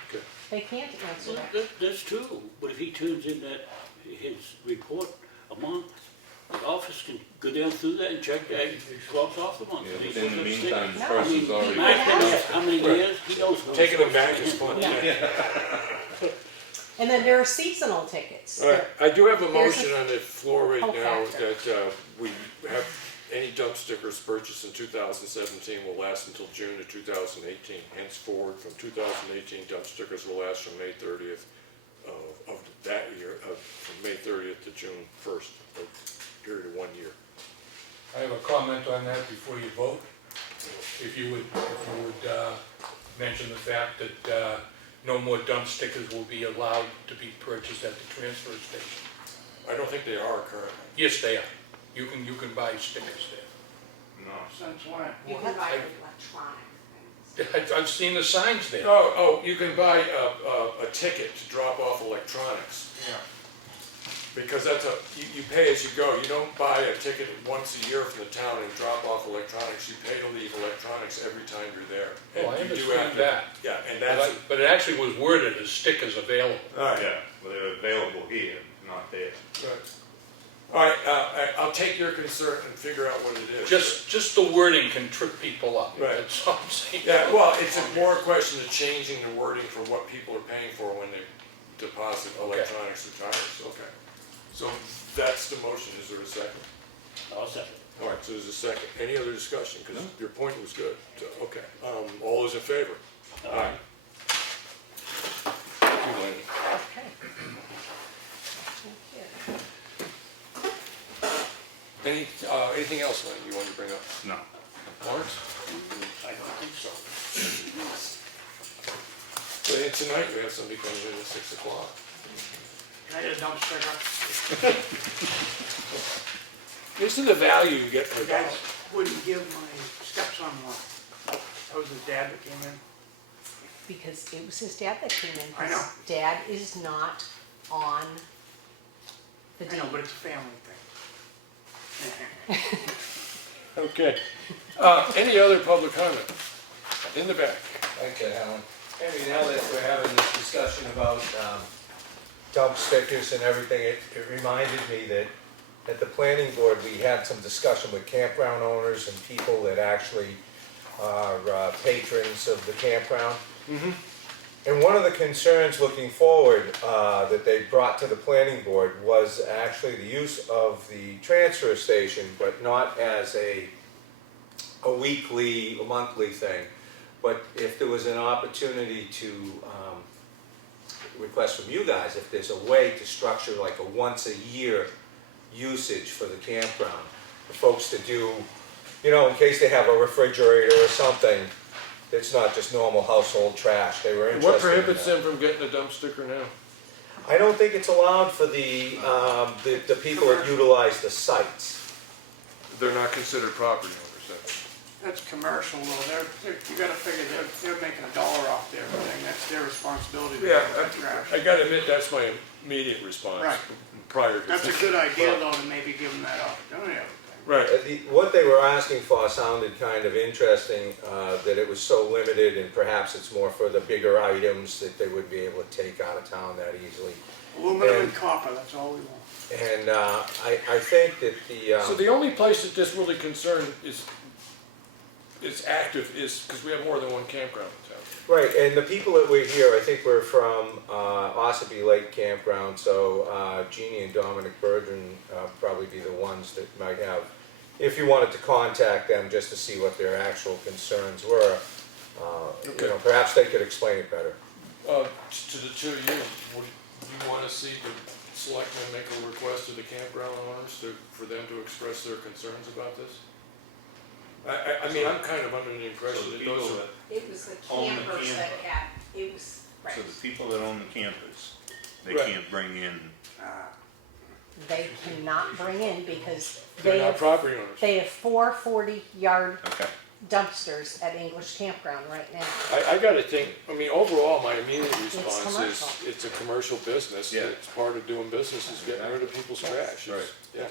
Okay. They can't answer Well, that. that's true, but if he turns in his report a month, the office can go down through that and check that, and cross off the month. yeah, He but in the puts a sticker. meantime, the No, person's I already. mean, Matt's been Yeah. here how many years? He knows. what Taking them he's back supposed is to fun, do. yeah. And then there are seasonal tickets. All right, I do have a There's motion on the floor right hope now factor. that we have any dump stickers purchased in 2017 will last until June of 2018. Henceforward, from 2018, dump stickers will last from May 30th of that year, from May 30th to June 1st, a period of 1 year. I have a comment on that before you vote. If you would mention the fact that no more dump stickers will be allowed to be purchased at the transfer station. I don't think they are currently. Yes, they are. You can buy stickers there. No. Since when? You can buy electronic things. I've seen the signs there. Oh, you can buy a ticket to drop off electronics. Yeah. Because that's you pay as you go. You don't buy a ticket once a year from the town and drop off electronics. You pay to leave electronics every time you're there. Oh, I And you do understand have to- that. Yeah, and that's, But it actually was worded as stickers available. all right. Yeah, well, they're available here, not there. Right. All right, I'll take your concern and figure out what it is. Just the wording can trip people up. Right. That's all I'm saying. Yeah, well, it's more a question of changing the wording for what people are paying for when they deposit electronics or tires, okay. So that's the motion, is there a second? I'll second. All right, so there's a second. Any other discussion? Because your point was good, so, okay. All those in favor? Aye. Thank you, Lenny. Okay. Thank you. Anything else, Lenny, you want to bring up? No. Lawrence? I don't think so. So then tonight we have somebody coming in at 6 o'clock. Can I get a dumpster? This is the value you get for The a guy dollar. wouldn't give my stepson one. That was his dad that came in. Because it was his dad that came in. I know. His dad is not on the I deed. know, but it's a family thing. Okay. Any other public comment? In the back. Okay, Alan. Maybe now that we're having this discussion about dump stickers and everything, it reminded me that at the planning board, we had some discussion with campground owners and people that actually are patrons of the campground. And one of the concerns looking forward that they brought to the planning board was actually the use of the transfer station, but not as a weekly, monthly thing. But if there was an opportunity to request from you guys, if there's a way to structure like a once a year usage for the campground, for folks to do, you know, in case they have a refrigerator or something, it's not just normal household trash. They were interested What in prohibits that. them from getting a dump sticker now? I don't think it's allowed for the people that utilize the sites. They're not considered property owners, then. That's commercial though, you gotta figure they're making $1 off their thing, that's their responsibility to Yeah, pick up the trash. I gotta admit, that's my immediate response. Right. Prior to. That's a good idea though, to maybe give them that opportunity, I would think. Right. What they were asking for sounded kind of interesting, that it was so limited and perhaps it's more for the bigger items that they wouldn't be able to take out of town that easily. Aluminum And- and copper, that's all we want. And I think that So the only place that this really concern is active is, because we have more than one campground in town. right, and the people that were here, I think were from Ossipee Lake Campground, so Jeannie and Dominic Bergen probably be the ones that might have, if you wanted to contact them just to see what their actual concerns were, Okay. you know, perhaps they could explain it better. To the two of you, would you want to see the selectmen make a request to the campground owners for them to express their concerns about this? I mean, I'm kind of under the impression that those are. It was the Own the campers that camper. had, it was, right. So the people that own the campers, they Right. can't bring in, They cannot bring in because They're they not have, property owners. they have 4 40-yard okay. dumpsters at English Campground right now. I gotta think, I mean, overall, my immediate response is, commercial. it's a commercial business. Yeah. It's part of doing business, is getting rid of people's trash. It's- Yeah,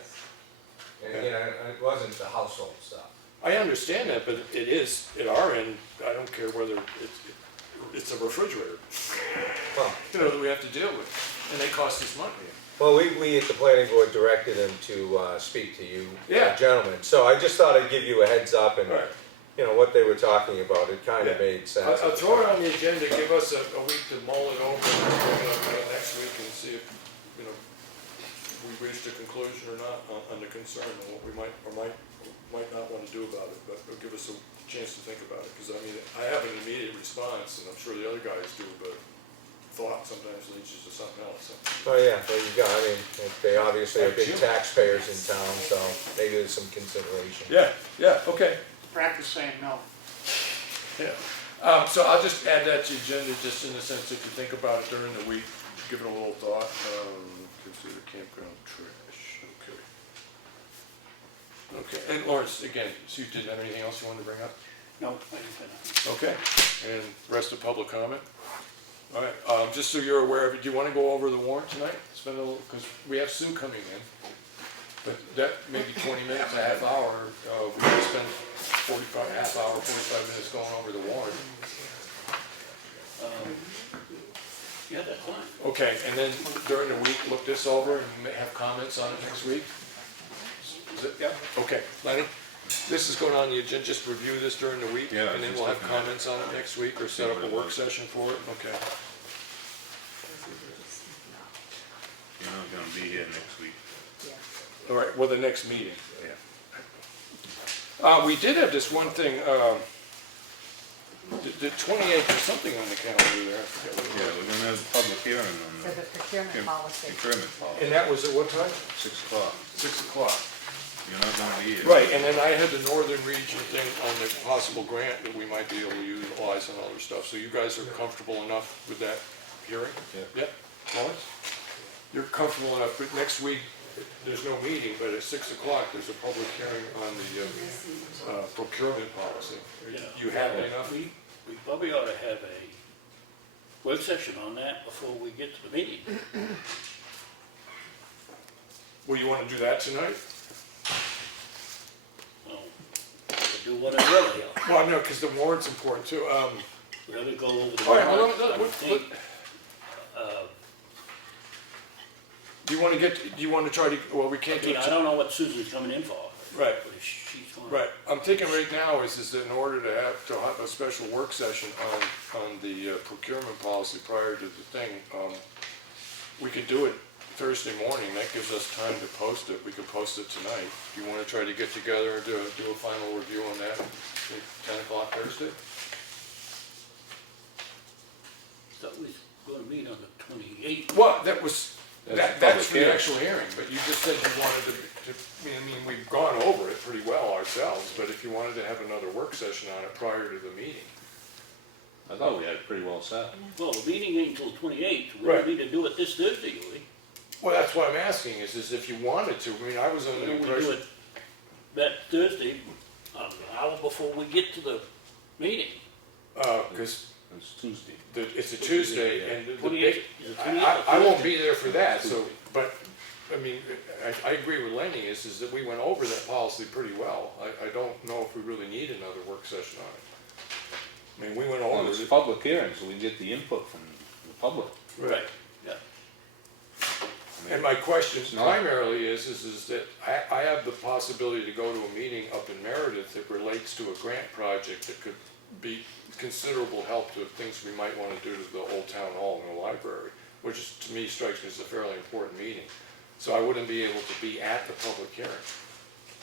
And again, it wasn't the household stuff. I understand that, but it is, at our end, I don't care whether it's a refrigerator, Well, you know, that we have to deal with, and they cost us money. well, we at the planning board directed him to speak to you Yeah. gentlemen, so I just thought I'd give you a heads up and, Right. you know, what they were talking about, it kind of Yeah. made sense. I'll throw it on the agenda, give us a week to mull it over, and we'll bring it up next week and see if, you know, we reached a conclusion or not on the concern and what we might or might not want to do about it, but it'll give us a chance to think about it, because I mean, I have an immediate response, and I'm sure the other guys do, but thought sometimes leads you to something else. Oh, yeah, there you go, I mean, they obviously are big taxpayers in town, so maybe there's some consideration. Yeah, okay. Practice saying no. Yeah, so I'll just add that to the agenda, just in the sense if you think about it during the week, give it a little thought, consider campground trash, okay. Okay, and Lawrence, again, so you didn't have anything else you wanted to bring up? No, I didn't finish. Okay, and rest of public comment? All right, just so you're aware of it, do you want to go over the warrant tonight? Spend a little, because we have Sue coming in, but that maybe 20 minutes, a half hour, we could spend 45 minutes going over the warrant. Yeah, that's fine. Okay, and then during the week, look this over and have comments on it next week? Okay, Lenny, this is going on the agenda, just review this during the week? Yeah, And then just we'll have looking at it. comments on it next week, or set up a work session for it? Okay. You're not gonna be here next week. All right, well, the next meeting. Yeah. We did have this one thing, the 28th or something on the calendar there, I forget what it Yeah, was. we're gonna have a public hearing on For the procurement policy. procurement policy, And that was at what time? 6 o'clock. 6 o'clock. You're not gonna be here. Right, and then I had the Northern Region thing on the possible grant that we might be able to utilize and other stuff. So you guys are comfortable enough with that hearing? Yeah. Yep. Lois? You're comfortable enough, but next week, there's no meeting, but at 6 o'clock, there's a public hearing on the procurement policy. You happy enough? We probably ought to have a work session on that before we get to the meeting. Well, you want to do that tonight? So, we'll do whatever here. Well, no, because the warrant's important too. We're gonna go over the. All right, hold on, warrant, I would think. Do you want to try to, well, we I can't do mean, it. I don't know what Susan's coming in for. Right. But if she's going. Right, I'm thinking right now is that in order to have a special work session on the procurement policy prior to the thing, we could do it Thursday morning, that gives us time to post it, we could post it tonight. Do you wanna try to get together and do a final review on that, say 10 o'clock Thursday? Thought we was gonna meet on the 28th. Well, that's That's for public the hearing. actual hearing, but you just said you wanted to, I mean, we've gone over it pretty well ourselves, but if you wanted to have another work session on it prior to the meeting. I thought we had it pretty well set. Well, the meeting ain't until 28th. We Right. don't need to do it this Thursday, do we? Well, that's what I'm asking, is if you wanted to, I mean, I was under Why the don't we do impression. it that Thursday, an hour before we get to the meeting? Because It's Tuesday. it's a Tuesday, and the 28th, big, is it 28th or I won't Thursday? be there for that, so, but, I mean, I agree with Lenny, is that we went over that policy pretty well. I don't know if we really need another work session on it. I mean, we went Well, over it's a it. public hearing, so we get the input from the public. Right, yeah. I mean, And my question It's not- primarily is that I have the possibility to go to a meeting up in Meredith that relates to a grant project that could be considerable help to things we might want to do to the old town hall and the library, which is, to me strikes me as a fairly important meeting. So I wouldn't be able to be at the public hearing.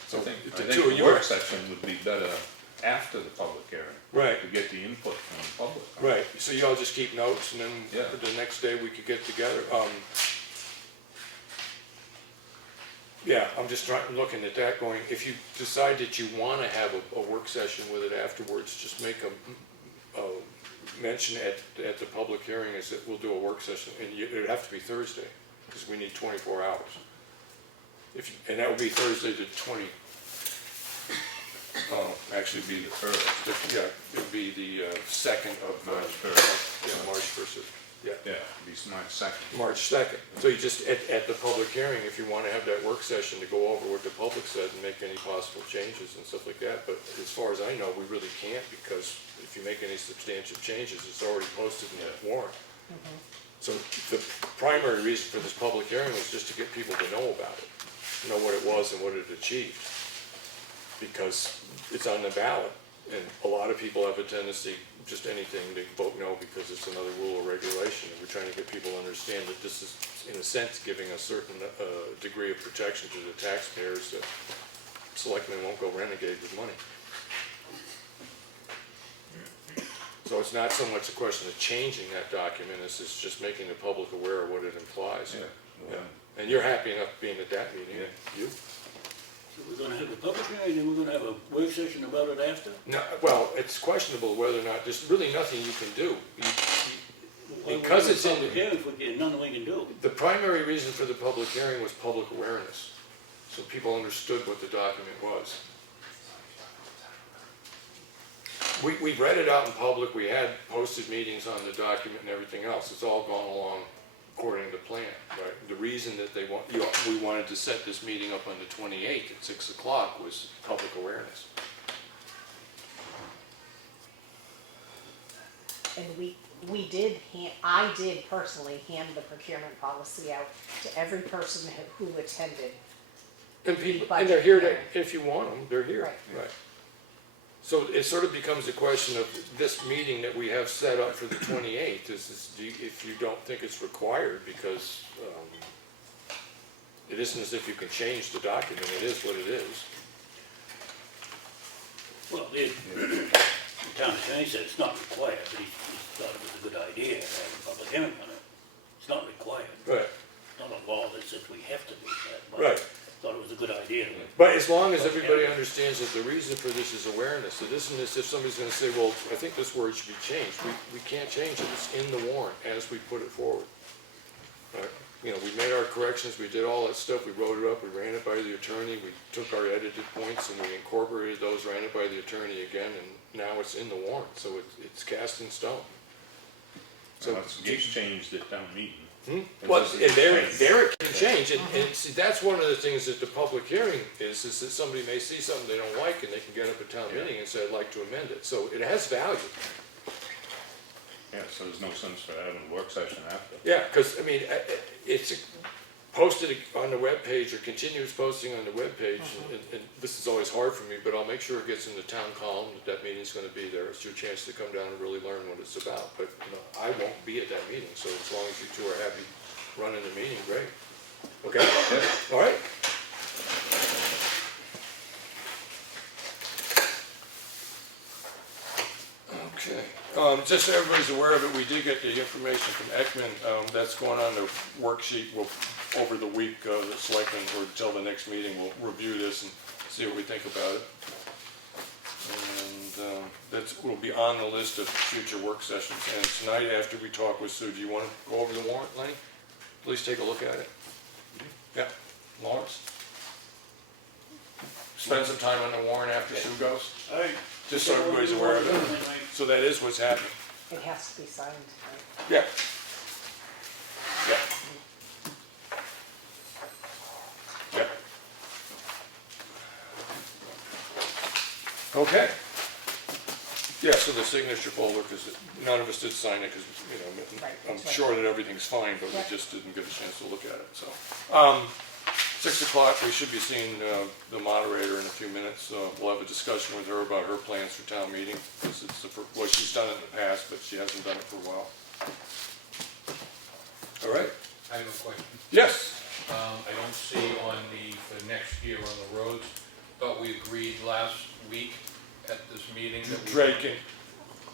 So I think the the two of you. work session would be better after the public hearing. Right. To get the input from the public. Right, so you all just keep notes and then Yeah. the next day we could get together. Yeah, I'm just looking at that going, if you decide that you wanna have a work session with it afterwards, just make a mention at the public hearing is that we'll do a work session, and it'd have to be Thursday, because we need 24 hours. And that would be Thursday the 20, actually Be the first. yeah, it'd be the 2nd of. March 1st. Yeah, March 1st, yeah. Yeah, it'd be March 2nd. March 2nd. So you just, at the public hearing, if you want to have that work session to go over what the public said and make any possible changes and stuff like that. But as far as I know, we really can't, because if you make any substantial changes, it's already posted in the warrant. So the primary reason for this public hearing was just to get people to know about it, know what it was and what it achieved. Because it's on the ballot, and a lot of people have a tendency, just anything, they vote no because it's another rule or regulation. And we're trying to get people to understand that this is, in a sense, giving a certain degree of protection to the taxpayers, that selectmen won't go renegade with money. So it's not so much a question of changing that document, as it's just making the public aware of what it implies. Yeah. Yeah. And you're happy enough being at that meeting? Yeah. You? So we're gonna have a public hearing, and we're gonna have a work session about it after? No, well, it's questionable whether or not, there's really nothing you can do. Why would Because we it's have a in public hearing if we get nothing we can do? The primary reason for the public hearing was public awareness, so people understood what the document was. We read it out in public, we had posted meetings on the document and everything else, it's all gone along according to plan, right? The reason that we wanted to set this meeting up on the 28th at 6 o'clock was public awareness. And I did personally hand the procurement policy out to every person who attended And people, budget and they're here to, hearing. if you want them, they're here, Right. right. So it sort of becomes a question of this meeting that we have set up for the 28th, if you don't think it's required, because it isn't as if you can change the document, it is what it is. Well, the town attorney said it's not required, but he thought it was a good idea to have a public hearing on it. It's not required. Right. It's not a law that says we have to do that, but Right. I thought it was a good idea. But as long as everybody understands that the reason for this is awareness, it isn't as if somebody's gonna say, well, I think this word should be changed. We can't change it, it's in the warrant as we put it forward. Right? You know, we made our corrections, we did all that stuff, we wrote it up, we ran it by the attorney, we took our edited points and we incorporated those, ran it by the attorney again, and now it's in the warrant, so it's cast in stone. So it gets changed at town meeting. Well, and there it can change, and see, that's one of the things that the public hearing is that somebody may see something they don't like, and they can get up at town meeting and say, I'd like to amend it, so it has value. Yeah, so there's no sense for having a work session after. Yeah, because, I mean, it's posted on the webpage, or continuous posting on the webpage, and this is always hard for me, but I'll make sure it gets in the town column, that meeting's gonna be there, it's your chance to come down and really learn what it's about, but, you know, I won't be at that meeting, so as long as you two are happy running the meeting, great. Okay? All right? Okay, just so everybody's aware of it, we did get the information from Ekman, that's going on the worksheet, over the week, the selectmen, or until the next meeting, we'll review this and see what we think about it. And, will be on the list of future work sessions, and tonight, after we talk with Sue, do you wanna go over the warrant, Lenny? Please take a look at it. Yeah, Lawrence? Spend some time on the warrant after Sue goes, just so everybody's aware of it. So that is what's happening. It has to be signed tonight. Yeah. Yeah. Yeah. Okay. Yeah, so the signature folder, because none of us did sign it, because, you know, Right, I'm that's right. sure that everything's fine, but we Yep. just didn't get a chance to look at it, so. 6 o'clock, we should be seeing the moderator in a few minutes. We'll have a discussion with her about her plans for town meeting, because it's well, she's done it in the past, but she hasn't done it for a while. All right? I have a question. Yes? I don't see for next year on the roads, but we agreed last week at this meeting that we Drake and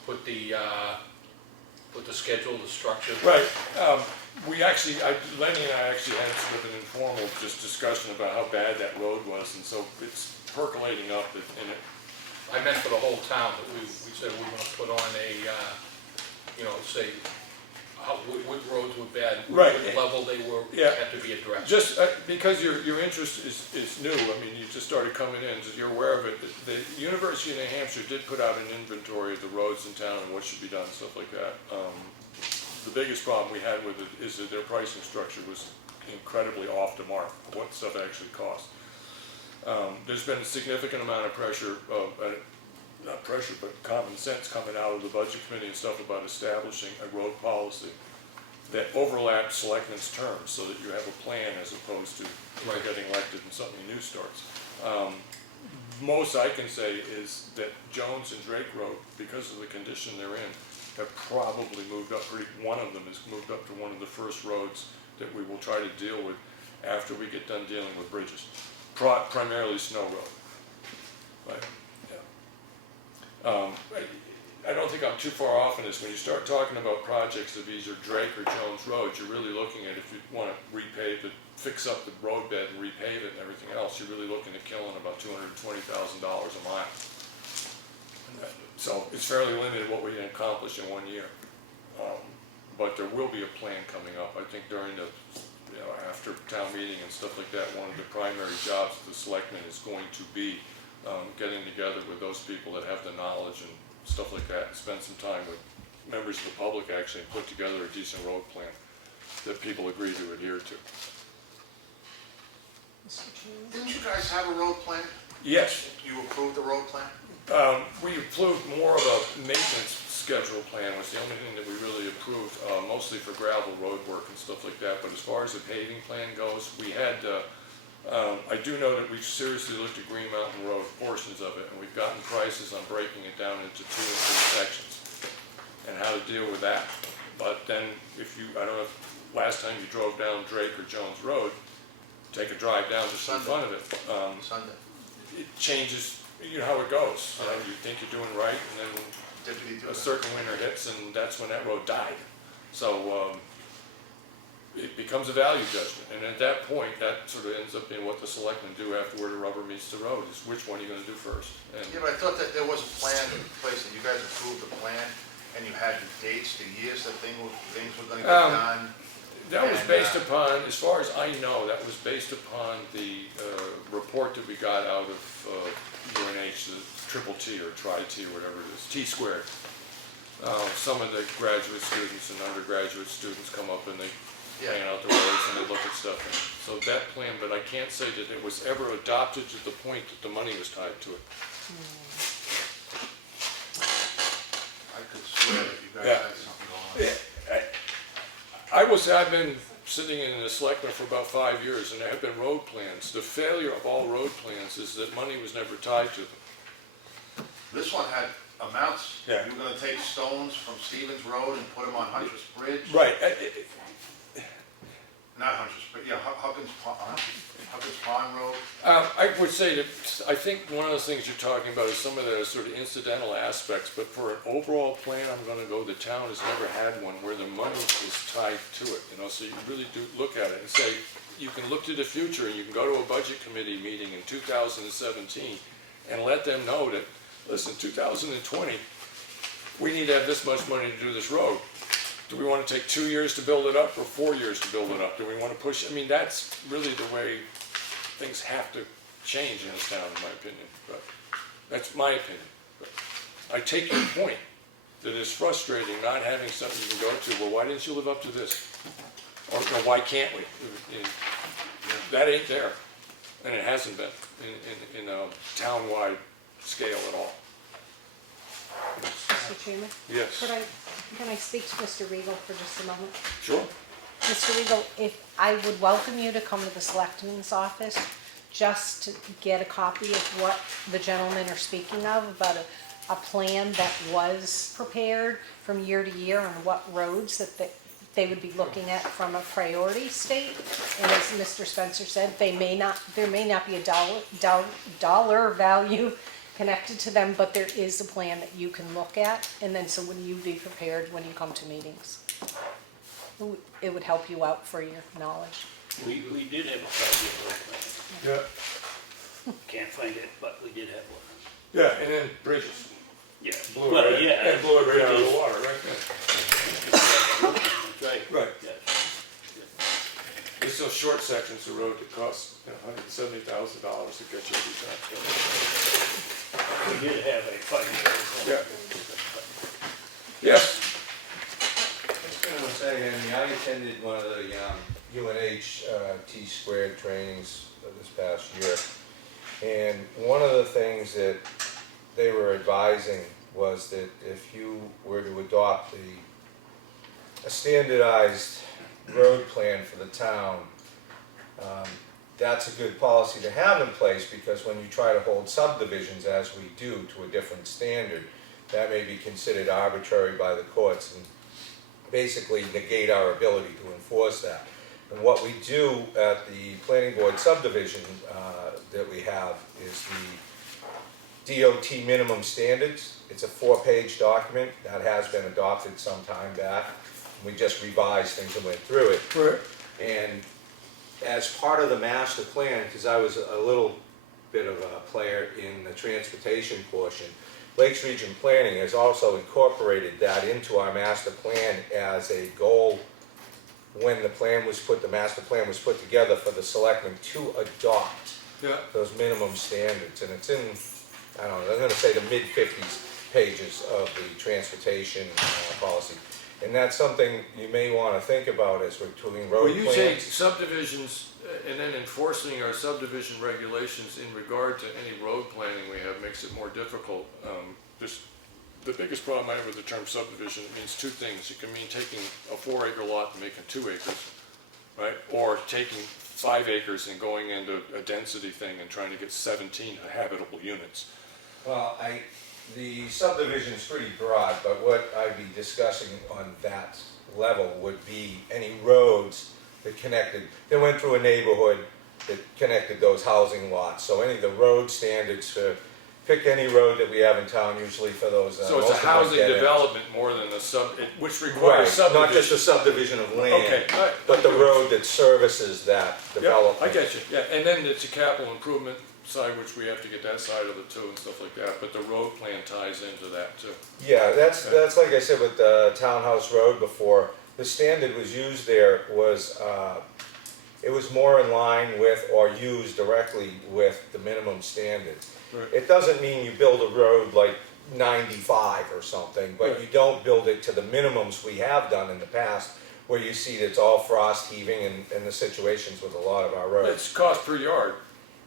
put the schedule, the structure. right, we actually, Lenny and I actually had sort of an informal just discussion about how bad that road was, and so it's percolating up, and it, I meant for the whole town, that we said we were gonna put on say, what roads were bad, Right. what level they were, Yeah. had to be addressed. just because your interest is new, I mean, you just started coming in, so you're aware of it. The University of New Hampshire did put out an inventory of the roads in town and what should be done, stuff like that. The biggest problem we had with it is that their pricing structure was incredibly off the mark, what stuff actually costs. There's been a significant amount of pressure, not pressure, but common sense coming out of the budget committee and stuff about establishing a road policy that overlaps selectmen's terms, so that you have a plan as opposed to Right. getting elected and something new starts. Most I can say is that Jones and Drake Road, because of the condition they're in, have probably moved up, one of them has moved up to one of the first roads that we will try to deal with after we get done dealing with bridges, primarily Snow Road. Right, yeah. I don't think I'm too far off in this. When you start talking about projects of either Drake or Jones Road, you're really looking at, if you want to repave it, fix up the road bed and repave it and everything else, you're really looking at killing about $220,000 a mile. So it's fairly limited what we can accomplish in 1 year. But there will be a plan coming up. I think during the, after town meeting and stuff like that, one of the primary jobs of the selectmen is going to be getting together with those people that have the knowledge and stuff like that, and spend some time with members of the public actually and put together a decent road plan that people agree to adhere to. Didn't you guys have a road plan? Yes, You approved the road plan? we approved more of a maintenance schedule plan, was the only thing that we really approved, mostly for gravel road work and stuff like that. But as far as the paving plan goes, we had I do know that we've seriously looked at Green Mountain Road, portions of it, and we've gotten prices on breaking it down into 2 and 3 sections, and how to deal with that. But then, if you, I don't know if last time you drove down Drake or Jones Road, take a drive down just in front of it, Sunday. it changes, you know how it goes. You know, you think you're doing right, and then Deputy do a that. certain winter hits, and that's when that road died. So, it becomes a value judgment, and at that point, that sort of ends up being what the selectmen do after where the rubber meets the road, is which one are you gonna do first? And Yeah, but I thought that there was a plan in place, that you guys approved the plan, and you had the dates, the years that things were gonna get done. that was And, based upon, as far as I know, that was based upon the report that we got out of UNH, the triple T or tri-T or whatever it is, T squared. Some of the graduate students and undergraduate students come up and they plan out the roads and they look at stuff. And so that plan, but I can't say that it was ever adopted to the point that the money was tied to it. I could swear that you guys Yeah. had something going on. I will say I've been sitting in the selectmen for about 5 years, and there have been road plans. The failure of all road plans is that money was never tied to them. This one had amounts. Yeah. You were gonna take stones from Stevens Road and put them on Hunter's Bridge. Right. Not Hunter's, but yeah, Huggins Pond Road. I would say that, I think one of the things you're talking about is some of the sort of incidental aspects, but for an overall plan, I'm gonna go, the town has never had one where the money is tied to it, you know, so you really do look at it and say, you can look to the future, and you can go to a budget committee meeting in 2017 and let them know that, listen, 2020, we need to have this much money to do this road. Do we want to take 2 years to build it up or 4 years to build it up? Do we want to push, I mean, that's really the way things have to change in this town, in my opinion, but that's my opinion. But I take your point, that it's frustrating not having something you can go to, well, why didn't you live up to this? Or why can't we? And that ain't there, and it hasn't been in a town-wide scale at all. Mr. Chairman? Yes, Can I speak to Mr. Regal for just a moment? sure. Mr. Regal, if I would welcome you to come to the selectman's office just to get a copy of what the gentlemen are speaking of, about a plan that was prepared from year to year on what roads that they would be looking at from a priority state. And as Mr. Spencer said, there may not be a dollar value connected to them, but there is a plan that you can look at, and then so when you be prepared when you come to meetings. It would help you out for your knowledge. We did have a 5-year road plan. Yeah, Can't find it, but we did have one. yeah, and then bridges. Yeah. Blew it Well, right, yeah. and blew it right out of it the water, right there. is. That's right. Right. Yes. There's still short sections of road that cost $170,000 to get you every time. We did have a 5-year road plan. Yeah. Yes, I was gonna say, Andy, I attended one of the UNH T squared trainings this past year. And one of the things that they were advising was that if you were to adopt a standardized road plan for the town, that's a good policy to have in place, because when you try to hold subdivisions, as we do, to a different standard, that may be considered arbitrary by the courts and basically negate our ability to enforce that. And what we do at the planning board subdivision that we have is the DOT minimum standards. It's a 4-page document that has been adopted some time back. We just revised things and went through it. right. And as part of the master plan, because I was a little bit of a player in the transportation portion, Lakes Region Planning has also incorporated that into our master plan as a goal when the master plan was put together for the selectmen to adopt Yeah, those minimum standards. And it's in, I don't know, I'm gonna say the mid-50s pages of the transportation policy. And that's something you may wanna think about as we're doing road well, plans. you say subdivisions, and then enforcing our subdivision regulations in regard to any road planning we have makes it more difficult. The biggest problem I have with the term subdivision, it means two things. It can mean taking a 4-acre lot and making 2 acres, right? Or taking 5 acres and going into a density thing and trying to get 17 habitable units. Well, the subdivision's pretty broad, but what I'd be discussing on that level would be any roads that went through a neighborhood that connected those housing lots. So any of the road standards for, pick any road that we have in town usually for those. So it's a most of them housing dead ends. development more than which Right, requires not just a subdivision. subdivision of land, Okay, all right. but the road that services that Yeah, development. I get you, yeah, and then it's a capital improvement side, which we have to get that side of it too and stuff like that, but the road plan ties into that too. Yeah, that's like I said with the Townhouse Road before, the standard was used there was, it was more in line with or used directly with the minimum standards. Right. It doesn't mean you build a road like 95 or something, but Right. you don't build it to the minimums we have done in the past, where you see it's all frost heaving and the situations with a lot of our roads. It's cost per yard.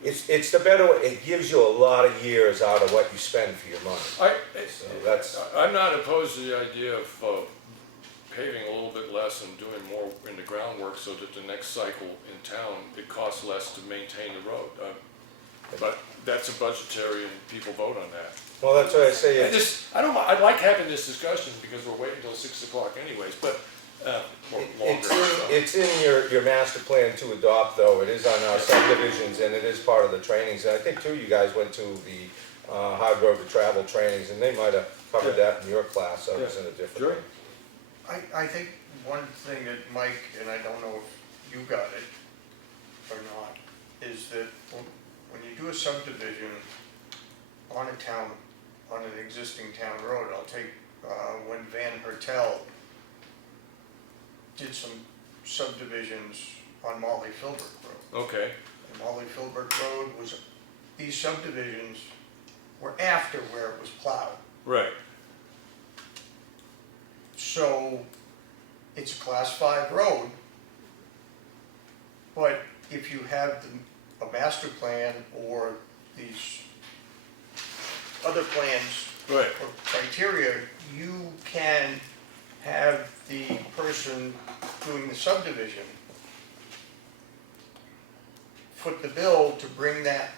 It's the better way, it gives you a lot of years out of what you spend for your money. So that's, I'm not opposed to the idea of paving a little bit less and doing more in the groundwork so that the next cycle in town, it costs less to maintain the road. But that's a budgetary and people vote on that. well, that's why I say it's. I like having this discussion because we're waiting until 6 o'clock anyways, but, or longer. It's in your master plan to adopt, though. It is on our subdivisions, and it is part of the trainings. And I think too, you guys went to the hard road to travel trainings, and they might have covered that in your class, so it's in a different Sure. way. I think one thing that Mike, and I don't know if you got it or not, is that when you do a subdivision on an existing town road, I'll take, when Van Hertel did some subdivisions on Molly Filbert Road. Okay, And Molly Filbert Road these subdivisions were after where it was plowed. right. So it's a class 5 road, but if you have a master plan or these other plans Right. or criteria, you can have the person doing the subdivision foot the bill to bring that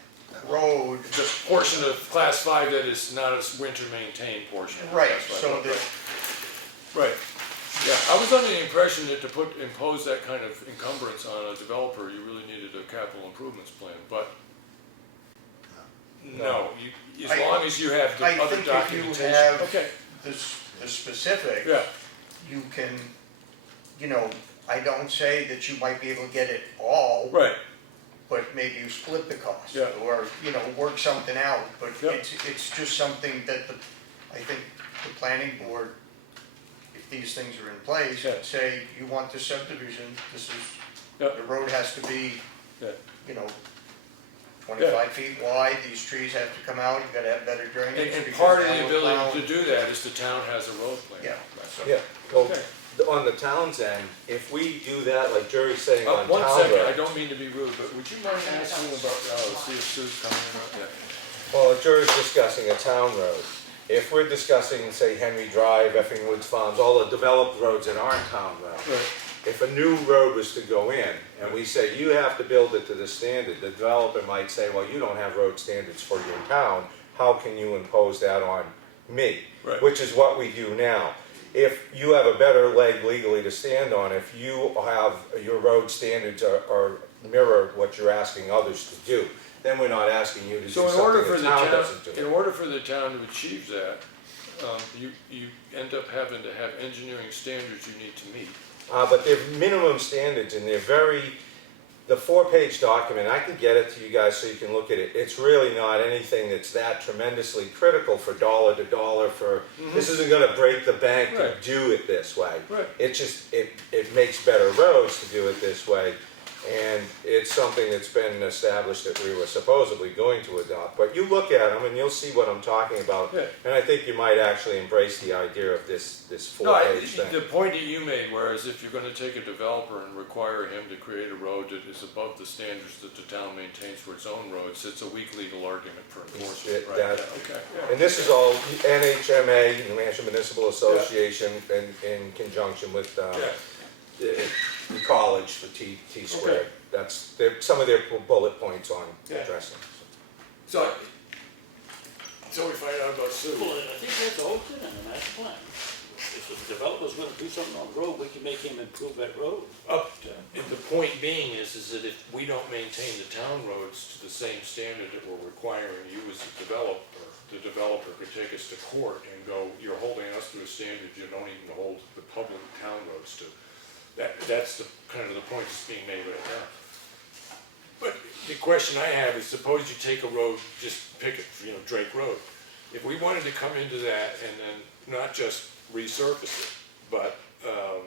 road. The portion of class 5 that is not a winter maintained portion. Right, That's so right. that, Right, yeah, I was under the impression that to impose that kind of encumbrance on a developer, you really needed a capital improvements plan, but no, as long as you have the I other think if you documentation. have Okay, the specifics, yeah, you can, I don't say that you might be able to get it all, right, but maybe you split the cost. Yeah. Or, work something out, but Yeah. it's just something that I think the planning board, if these things are in place, Yeah. say, you want this subdivision, Yeah. the road has to be, Yeah. 25 feet wide, these trees have to come out, you gotta have better drainage. and because part of now the we're ability plowing. to do that is the town has a road plan. Yeah. So- Yeah, well, Okay. on the town's end, if we do that, like Jerry's saying on One town second, I road. don't mean to be rude, but would you mind asking about, see if Sue's coming in? Yeah. Well, if Jerry's discussing a town road, if we're discussing, say, Henry Drive, Effingham Woods Farms, all the developed roads in our town road. Right. If a new road was to go in, and we say, you have to build it to the standard, the developer might say, well, you don't have road standards for your town, how can you impose that on me? Right. Which is what we do now. If you have a better leg legally to stand on, if you have, your road standards are mirror what you're asking others to do, then we're not asking you to do So in order something for the the town town, doesn't do. in order for the town to achieve that, you end up having to have engineering standards you need to meet. But they're minimum standards, and they're the 4-page document, I can get it to you guys so you can look at it. It's really not anything that's that tremendously critical for dollar to dollar for, this isn't gonna break the bank to Right. do it this way. Right. It just, it makes better roads to do it this way. And it's something that's been established that we were supposedly going to adopt. But you look at them and you'll see what I'm talking about. Yeah. And I think you might actually embrace the idea of this No, 4-page thing. the point that you made, whereas if you're gonna take a developer and require him to create a road that is above the standards that the town maintains for its own roads, it's a weak legal argument for enforcement, right? that- Yeah, okay. And this is all NHMA, New Hampshire Municipal Association, in conjunction with Yeah. the college for T squared. Okay. That's some of their bullet points on Yeah. addressing. So we find out about Sue. Well, I think that's the whole thing in the master plan. If the developer's gonna do something on the road, we can make him improve that road. And the point being is that if we don't maintain the town roads to the same standard that we're requiring you as a developer, the developer could take us to court and go, you're holding us to a standard you don't even hold the public town roads to. That's the kind of the point that's being made right now. But the question I have is, suppose you take a road, just pick it, Drake Road. If we wanted to come into that and then not just resurface it, but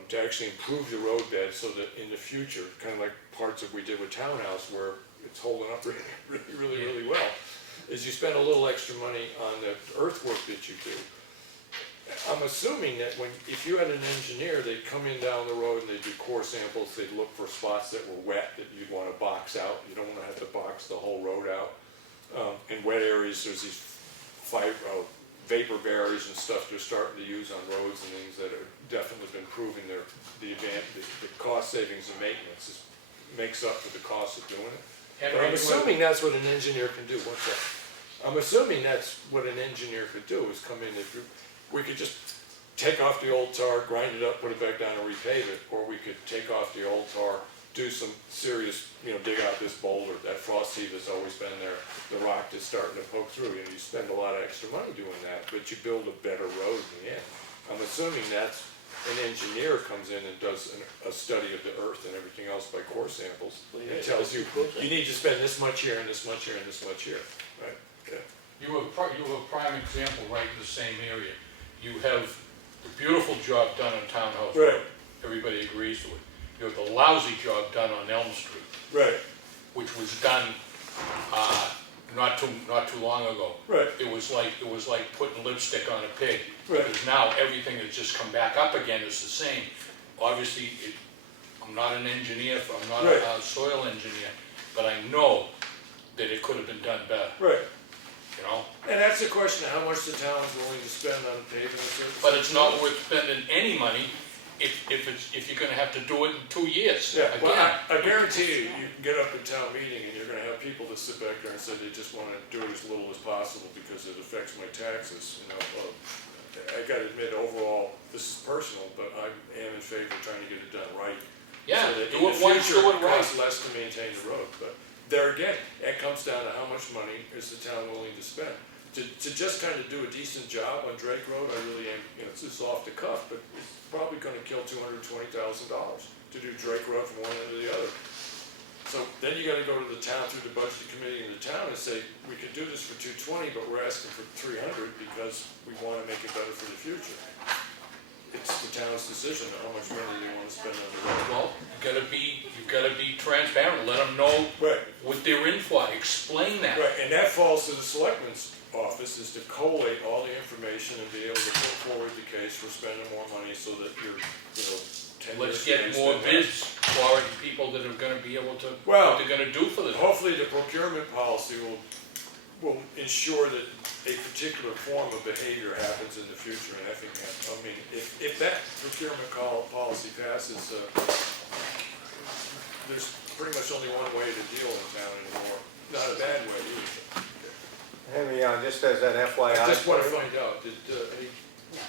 to actually improve the road bed so that in the future, kind of like parts that we did with Townhouse where it's holding up really well, is you spend a little extra money on the earthwork that you do. I'm assuming that if you had an engineer, they'd come in down the road and they'd do core samples, they'd look for spots that were wet that you'd want to box out. You don't want to have to box the whole road out. In wet areas, there's these vapor barriers and stuff they're starting to use on roads and things that have definitely been proving the cost savings and maintenance makes up for the cost of doing it. But I'm assuming that's what an engineer can do. What's that? I'm assuming that's what an engineer could do, is come in, we could just take off the old tar, grind it up, put it back down and repave it, or we could take off the old tar, do some serious, dig out this boulder, that frost heave has always been there, the rock that's starting to poke through, you spend a lot of extra money doing that, but you build a better road in the end. I'm assuming that's, an engineer comes in and does a study of the earth and everything else by core samples, and tells you, you need to spend this much here and this much here and this much here, right? Yeah. You have a prime example right in the same area. You have the beautiful job done on Townhouse Road. Right. Everybody agrees with it. You have the lousy job done on Elm Street, Right, which was done not too long ago. right, It was like putting lipstick on a pig. Right. Because now everything has just come back up again is the same. Obviously, I'm not an engineer, I'm not Right. a soil engineer, but I know that it could have been done better, right. And that's the question, how much the town is willing to spend on paving a surface. But it's not worth spending any money if you're gonna have to do it in 2 years. Yeah, well, Again, I guarantee you can get up at town meeting and you're gonna have people that sit back there and say they just wanna do it as little as possible because it affects my taxes, I gotta admit, overall, this is personal, but I am in favor of trying to get it done right. Yeah, So that do in it the once, future, do it it right. costs less to maintain the road, but there again, it comes down to how much money is the town willing to spend. To just kind of do a decent job on Drake Road, I really am, it's just off the cuff, but it's probably gonna kill $220,000 to do Drake Road from one end to the other. So then you gotta go to the town, through the budget committee in the town and say, we could do this for $220, but we're asking for $300 because we wanna make it better for the future. It's the town's decision how much money they wanna spend on the road. Well, you've gotta be transparent, let them know Right. what they're in for, explain that. Right, and that falls to the selectmen's office, is to collate all the information and be able to put forward the case for spending more money so that you're, 10 Let's years get from now, more spend bids for it, and people that are gonna be able to, Well, what they're gonna do for the. Hopefully the procurement policy will ensure that a particular form of behavior happens in the future in Effingham. I mean, if that procurement policy passes, there's pretty much only one way to deal in town anymore, not a bad way either. Henry, just as an FYI. I just wanna find out, did any No, I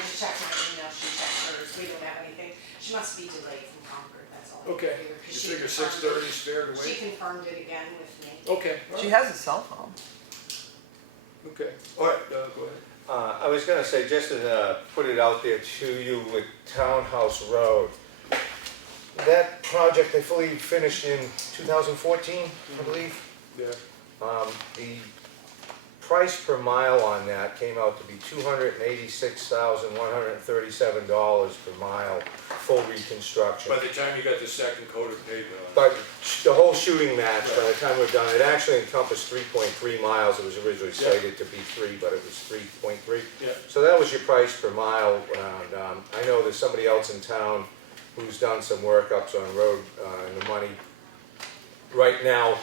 just checked my email, she checked hers, we don't have anything. She must be delayed from Concord, that's all. I can Okay, figure, 'cause you she figure confirmed- 6:30 is fair to She wait? confirmed it again with me. Okay, all She right, has a cell phone. okay, all right, go ahead. I was gonna say, just to put it out there to you with Townhouse Road, that project, I fully finished in 2014, I believe. Yeah, The price per mile on that came out to be $286,137 per mile, full reconstruction. by the time you got the second coat of pavement on it. But the whole shooting match, by the time we're done, it actually encompassed 3.3 miles. It was originally Yeah. slated to be 3, but it was 3.3. Yeah. So that was your price per mile. And I know there's somebody else in town who's done some workups on road and the money. Right now,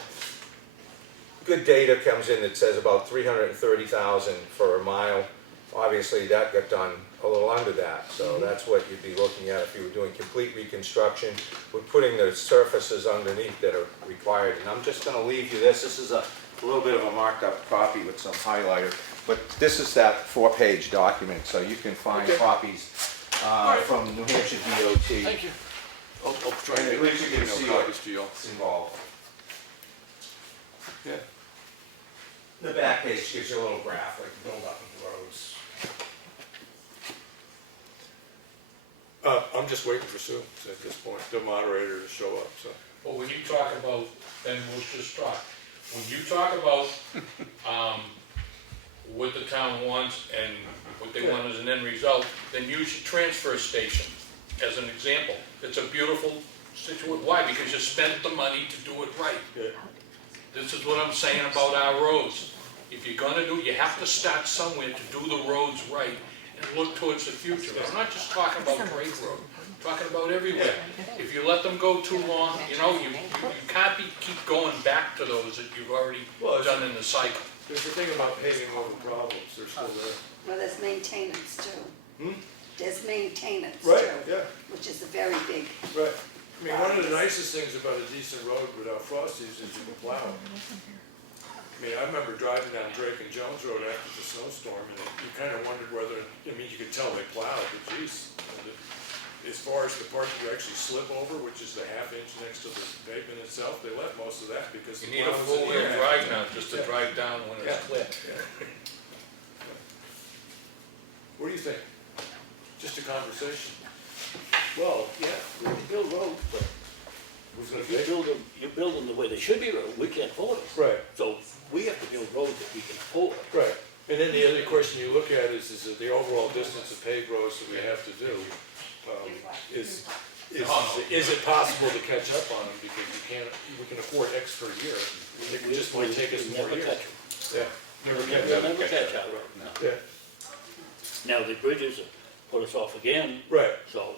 good data comes in that says about 330,000 for a mile. obviously that got done a little under that, so that's what you'd be looking at if you were doing complete reconstruction. We're putting the surfaces underneath that are required, and I'm just gonna leave you this. This is a little bit of a marked up copy with some highlighter, but this is that 4-page document, so you can find copies from New Hampshire DOT. Thank you. I'll try And and at least you can see copies to y'all. what's involved. Yeah. The back page gives you a little graph, like build up of the roads. I'm just waiting for Sue at this point, the moderator to show up, so. But when you talk about, then we'll just talk. When you talk about, what the town wants and what they want as an end result, then use your transfer station as an example. It's a beautiful situation. Why? Because you spent the money to do it right. Yeah. This is what I'm saying about our roads. If you're gonna do, you have to start somewhere to do the roads right and look towards the future. I'm not just talking about Drake Road, I'm talking about everywhere. If you let them go too long, you know, you can't keep going back to those that you've already done in the cycle. There's the thing about paving over problems, they're still there. Well, there's maintenance too. There's maintenance Right, too, yeah, which is a very big, right. I mean, one of the nicest things about a decent road without frosties is you can plow it. I mean, I remember driving down Drake and Jones Road after the snowstorm, and you kind of wondered whether, I mean, you could tell they plowed, but geez. As far as the part you actually slip over, which is the half-inch next to the pavement itself, they left most of that because. You the need a plow was in four-wheel the air. drive now, just to drive down when it's clear. What do you think? Just a conversation. Well, yeah, we can build roads, but Who's gonna if you pay? build them, you're building the way they should be road, we can't afford them. Right. So we have to build roads that we can afford. Right, and then the other question you look at is that the overall distance of paved roads that we have to do, is it possible to catch up on them, because we can afford X per year, it just might take us more Never years. catch 'em. Yeah, never catch We'll up, never catch our road, no. yeah, Now, the bridges have put us off again, right, so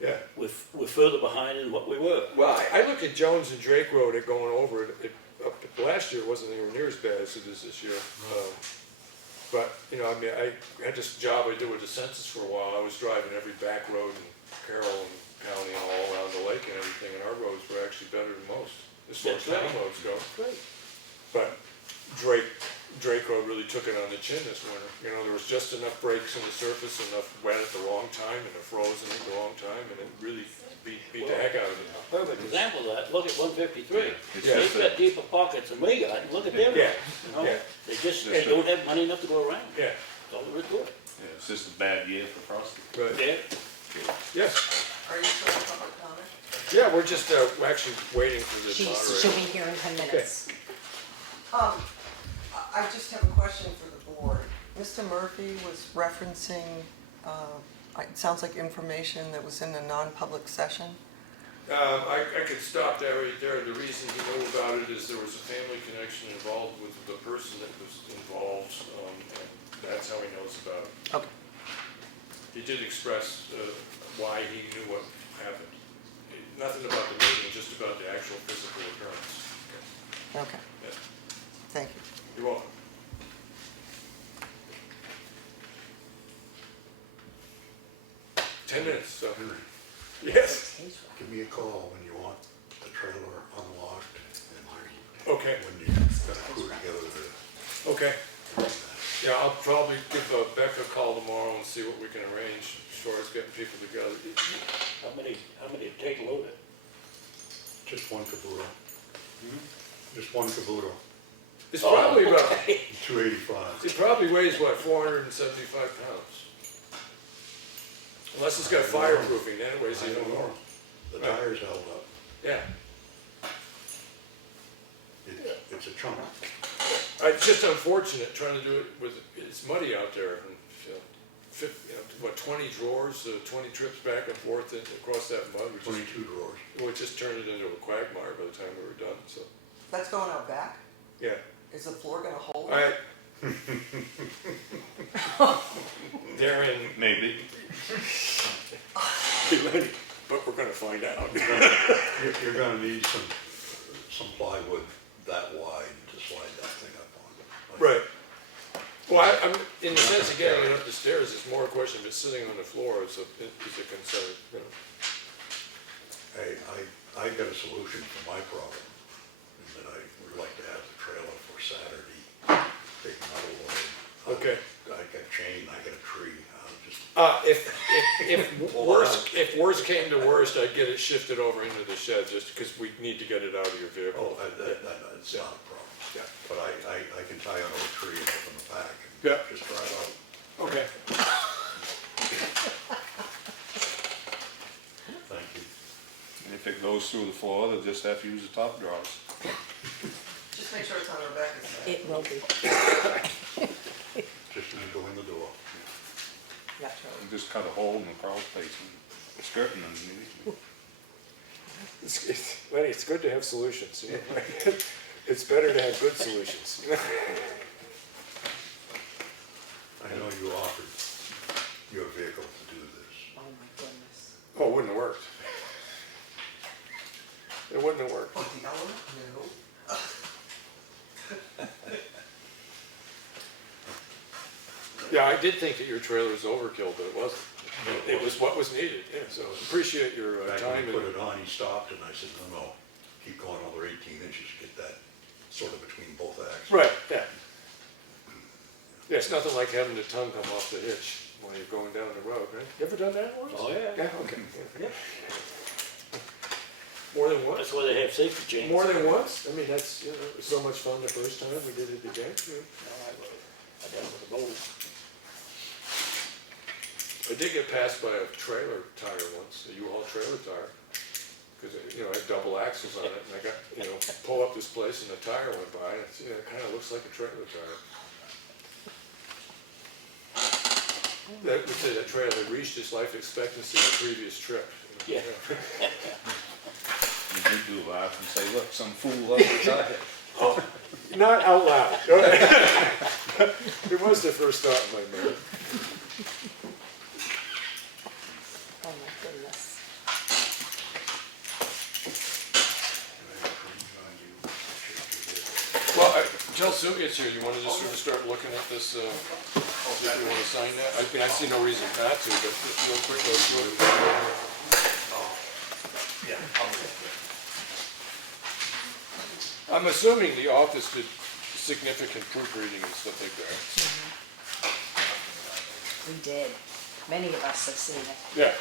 yeah. we're further behind than what we were. Well, I look at Jones and Drake Road at going over it, last year it wasn't anywhere near as bad as it is this year. But, you know, I mean, I had this job I did with the census for a while, I was driving every back road in Carroll and County and all around the lake and everything, and our roads were actually better than most, as far as That's right. town roads go. Great. But Drake Road really took it on the chin this winter. You know, there was just enough breaks in the surface, enough wet at the wrong time, and it frozen at the wrong time, and it really beat the heck out of it. Perfect example of that, look at 153. Yeah. They've got deeper pockets than we got, look at them. Yeah, You know, yeah. they don't have money enough to go around. Yeah, So we're good. Yeah, it's just a bad year for frosty. right, Yeah. yes. Are you still in public comment? Yeah, we're just, we're actually waiting for the She'll moderator. be here in 10 minutes. I just have a question for the board. Mr. Murphy was referencing, it sounds like information that was in a non-public session. I could stop that right there. The reason he knew about it is there was a family connection involved with the person that was involved, and that's how he knows about it. Okay. He did express why he knew what happened. Nothing about the meeting, just about the actual physical occurrence. Okay, Yeah. thank you. You're welcome. Ten minutes, so. Yes, Give me a call when you want the trailer unlocked and okay, when you gotta put together the. okay. Yeah, I'll probably give Becca a call tomorrow and see what we can arrange as far as getting people together. How many take a load it? Just one caboodle. Just one caboodle, It's probably about, $285. it probably weighs, what, 475 pounds? Unless it's got fireproofing, then it weighs I even don't more. know. The tires held up. Yeah, It's a chunk. it's just unfortunate trying to do it with, it's muddy out there. And, what, 20 drawers, 20 trips back and forth across that mud, which 22 drawers. just turned it into a quagmire by the time we were done, so, That's going out back? yeah. Is the floor gonna hold? All right. Darren, Maybe. but we're gonna find out. You're gonna need some plywood that wide to slide that thing up on. Right. Well, I'm, in the sense of getting it up the stairs, it's more a question of it sitting on the floor is a concern, you know. Hey, I got a solution for my problem, in that I would like to have the trailer for Saturday, take another load. Okay. I got chain, I got a tree, just, If worst came to worst, I'd get it shifted over into the shed, just because we need to get it out of your vehicle. it's not a problem. Yeah. But I can tie onto a tree and open the back Yeah. and just drive out. Okay. Thank you. And if it goes through the floor, they'll just have to use the top drawers. Just make sure it's on Rebecca's side. It will be. Just gonna go in the door. Yeah, Charlie. And just cut a hole in the crawl space and skirting underneath. Lenny, it's good to have solutions, you know? It's better to have good solutions. I know you offered your vehicle to do this. Oh, my goodness. Oh, it wouldn't have worked. It wouldn't have worked. What, the element? No. Yeah, I did think that your trailer was overkill, but it wasn't. It was what was needed, yeah, so appreciate your Back time. when he put and- it on, he stopped and I said, no, keep going another 18 inches, get that sort of between both axles. Right, yeah. Yeah, it's nothing like having the tongue come off the hitch when you're going down the road, right? You ever done that once? Oh, yeah. Yeah, okay. Yeah. More than once? That's why they have safety chains. More than once? I mean, that's, you know, it was so much fun the first time, we did it again. Yeah. I done it with a bowl. I did get passed by a trailer tire once, a U-Haul trailer tire, because, you know, I had double axles on it, and I got, you know, pull up this place and the tire went by, and it's, you know, it kind of looks like a trailer tire. That would say that trailer reached its life expectancy the previous trip. You know? Yeah. You did do laugh and say, look, some fool left the tire. Oh, not out loud. It was the first thought in my mind. Oh, my goodness. Well, until Sue gets here, you want to just sort of start looking at this, see if you want to sign that? I mean, I see no reason not to, but just real quick, go through it. I'm assuming the office did significant proofreading and stuff like that. We did. Many of us have seen it. Yeah.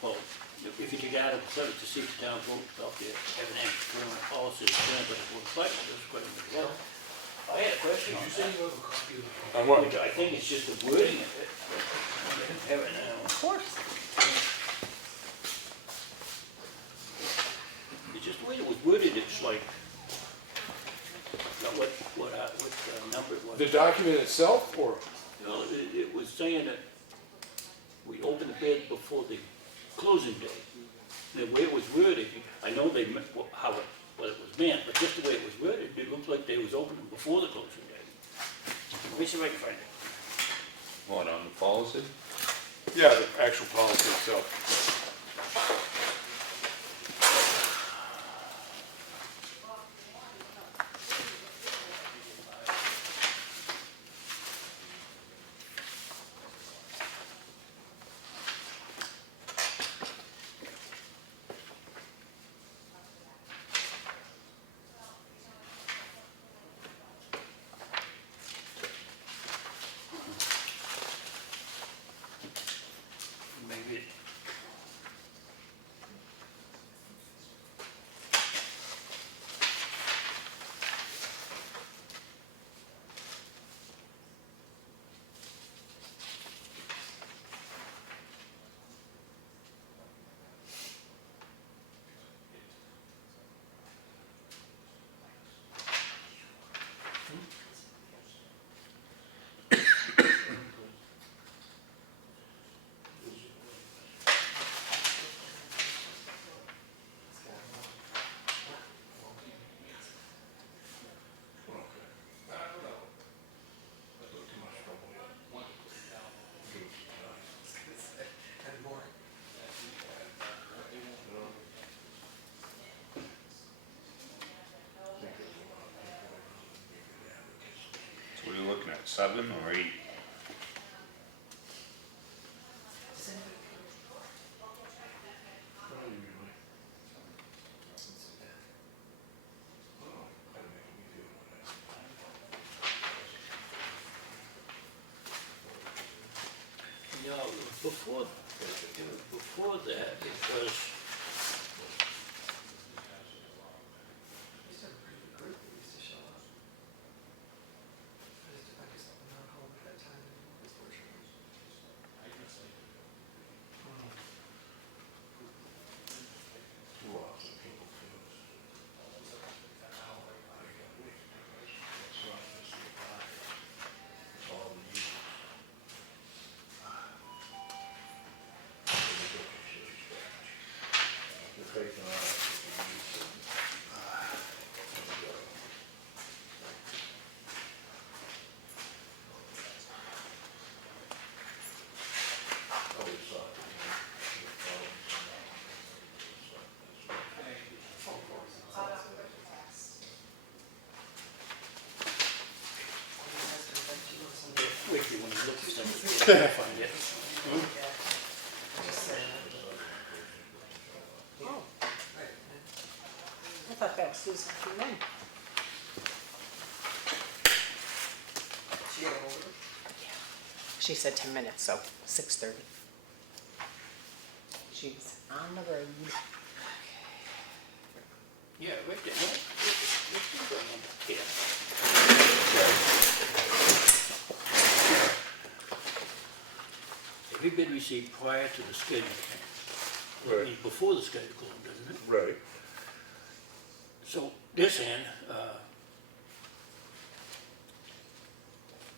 Well, if you could add a subject to see the town vote about the Effingham current policy, but it looks like it's quite a bit. Well, I had a question on that. you have a copy of the... On what? Which I think it's just the wording of it. I have it now. Of course. It's just the way it was worded, it's like, not what number it was. The document itself, or? No, it was saying that we opened the bid before the closing date. The way it was worded, I know they meant what it was meant, but just the way it was worded, it looked like they was opening before the closing date. Let me see if I can find it. What, on the policy? Yeah, the actual policy itself. Maybe 7 or 8? Yeah, before that, it was, Used to have a pretty good group that used to show up. I guess I'm not home at that time anymore, unfortunately. quickly when you look for something, I find it. Just saying. Oh, I thought that was Susan Freeman. She got a hold of it. She said 10 minutes, so 6:30. She's on the road. Yeah, right there, no, it's going on here. Every bid received prior to the schedule. I mean, before the schedule closed, doesn't it? Right. So this end,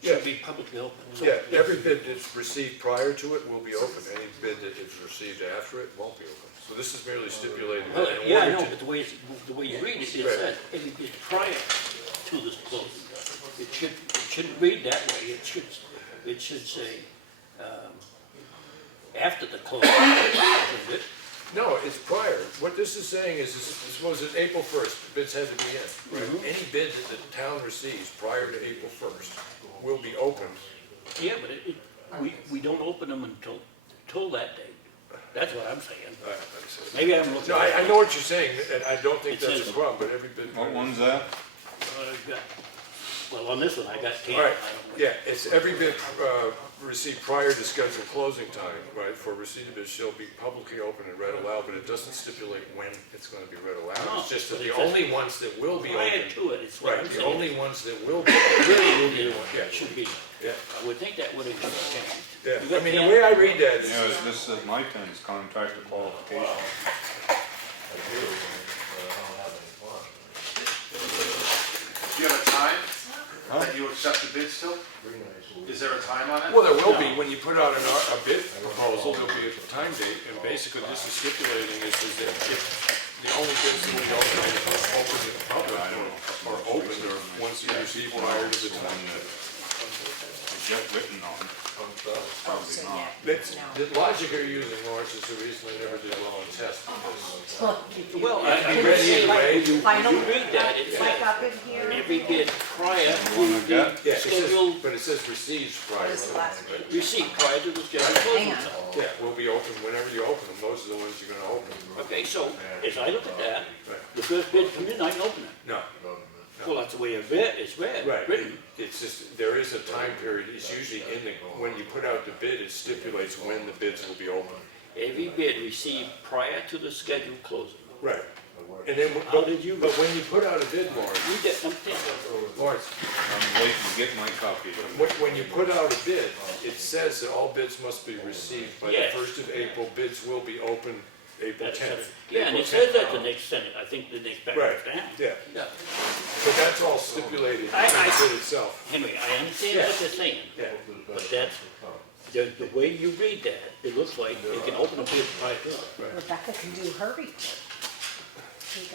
Yeah. should be publicly open. So Yeah, every bid that's received prior to it will be open. Any bid that is received after it won't be open. So this is merely stipulating Well, that in yeah, I order know, to- but the way you read it, it Right. says every bid prior to this closing. It shouldn't read that way. It should say, after the closing. Isn't it? No, it's prior. What this is saying is, suppose it's April 1st, bids have to be in, right? Mhm. Any bid that the town receives prior to April 1st will be opened. Yeah, but we don't open them until that date. That's what I'm saying. Maybe I'm looking. No, I know what you're saying, and I don't think It that's says- a problem, but every bid. What one's that? Well, on this one, I got 10. All right, yeah, it's every bid received prior to scheduled closing time, right, for receipt of bids shall be publicly open and read aloud, but it doesn't stipulate when it's gonna be read aloud. No, It's just that but the it says only ones that will be Prior open. to it, it's what I'm Right, the saying. only ones that will be, really will be the one, yeah, It should be. yeah, I would think that would have changed. yeah. You got I mean, the 10? way I read that Yeah, is, this is my pen, is contractor qualification. Do you have a time that you accept the bid still? Is there a time on it? well, there will be, when you put out a bid proposal, there'll be a time date, and basically this is stipulating is that if the only bids that will be open to the public are open, or once you receive prior to the time. Get written on, probably not. That's, the logic you're using, Lawrence, is the reason I never did well on tests, because Well, be ready anyway. Final, you read that, it like says up in here. every bid prior to Yeah, the it says, scheduled, but it says receives prior. What is the last right? received prior to the scheduled Hang closing on. time. Yeah, will be open whenever you open them, those are the ones you're gonna open. Okay, so as I look at that, Right. the first bid come in, I can open it. No, Well, that's the way it's read, right, written. it's just, there is a time period, it's usually in the, when you put out the bid, it stipulates when the bids will be open. Every bid received prior to the scheduled closing. Right. And then, How did you- but when you put out a bid, Lawrence, Read that, something. Lawrence, I'm waiting to get my copy. when you put out a bid, it says that all bids must be received by the Yes. 1st of April, bids will be open April That's 10th. Yeah, and it April says 10th. that the next sentence, I think the next Right, paragraph down. yeah, Yeah. but that's all stipulated in the bid itself. Henry, I understand what you're saying, Yeah. but that's, the way you read that, it looks like you can open a bid prior to it. Rebecca can do her report. Here you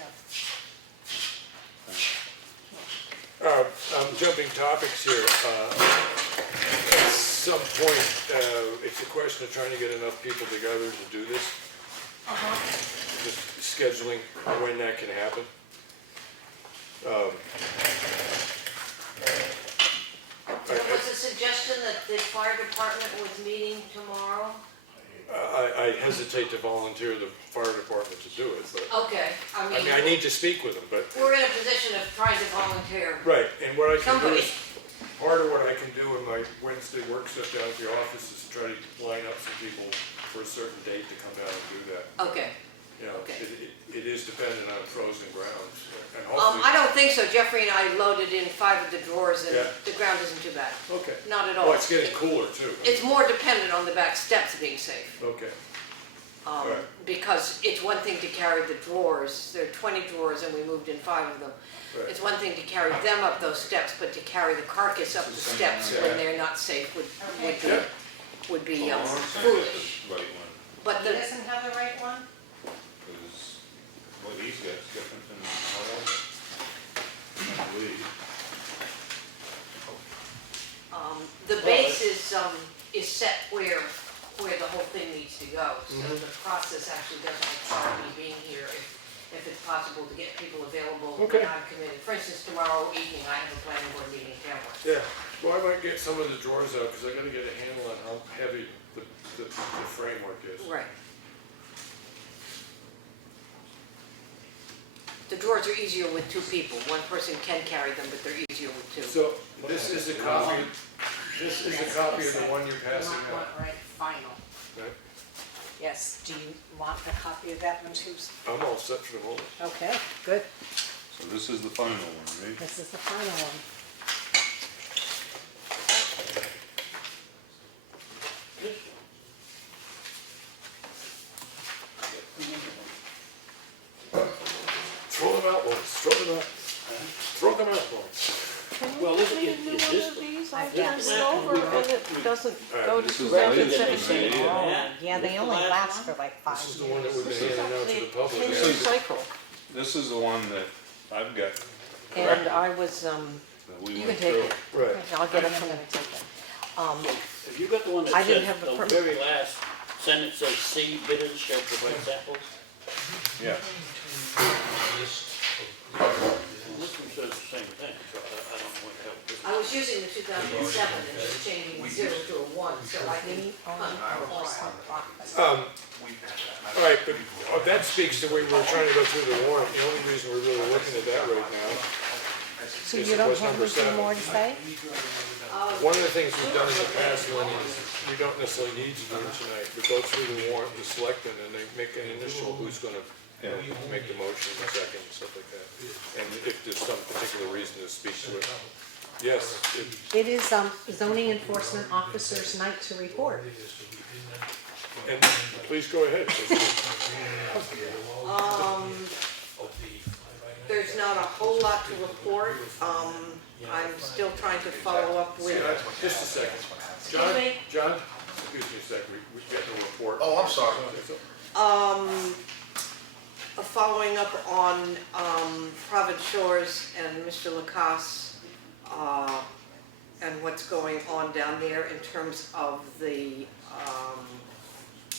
go. I'm jumping topics here. At some point, it's a question of trying to get enough people together to do this. Just scheduling when that can happen. What's the suggestion that the fire department was meeting tomorrow? I hesitate to volunteer the fire department to do it, but, Okay, I mean, I need to speak with them, but, we're in a position of trying to volunteer. right, and what I can do Somebody. is, part of what I can do in my Wednesday work stuff down at the office is try to line up some people for a certain date to come down and do that. Okay. You know, Okay. it is dependent on frozen grounds, and I hopefully, don't think so. Jeffrey and I loaded in 5 of the drawers and Yeah. the ground isn't too bad. okay. Not at all. Well, it's getting cooler too. It's more dependent on the back steps being safe. Okay, Right. Because it's one thing to carry the drawers, there are 20 drawers and we moved in 5 of them. right. It's one thing to carry them up those steps, but to carry the carcass up the steps Yeah. when they're not safe would Yeah. be Oh, foolish. Right one, But He the, doesn't have the right one? because what he's got is different than ours. I believe. the base is set where the whole thing needs to go. So Mm-hmm. the process actually doesn't require me being here if it's possible to get people available Okay. when I'm committed. For instance, tomorrow evening, I have a planning board meeting in Tamworth. Yeah, well, I might get some of the drawers out, because I gotta get a handle on how heavy the framework is. Right. The drawers are easier with 2 people. One person can carry them, but they're easier with 2. So, this is a copy of the one you're passing You want out. one, right, final. Right? Yes, do you want a copy of that one too? I'm all set for the moment. Okay, good. So this is the final one, right? This is the final one. Throw them out once, throw them out. Throw them out once. Well, this is this, These, I I passed it over and it doesn't go to This is 2017. Yeah, they only last for like 5 This is years. the one that we've been handing out to the public. Ten-year cycle. This is the one that I've got, And I was, that we you went can take through. it. Right. I'll get it from them. have you got the one that I didn't says, have the the permit. very last sentence says, "C bidders shall provide samples"? Yeah. This one says the same thing, so I don't know what the hell this is. I was using the 2007 and just changing 0 to a 1, so I can All right, but that speaks to, we were trying to go through the warrant, the only reason we're really looking at that right now. So is you don't was have number anything 7. more to say? One of the things we've done in the past, Lenny, is we don't necessarily need to do it tonight. We go through the warrant, the selectmen, and they make an initial who's gonna make the motion, the second, stuff like that. And if there's some particular reason to speak to it. Yes, It is zoning enforcement officer's night to report. and please go ahead. There's not a whole lot to report. I'm still trying to follow up with. Just a second. John, excuse me a second, we get the report. Oh, I'm sorry. Following up on Providence Shores and Mr. Lacasse, and what's going on down there in terms of the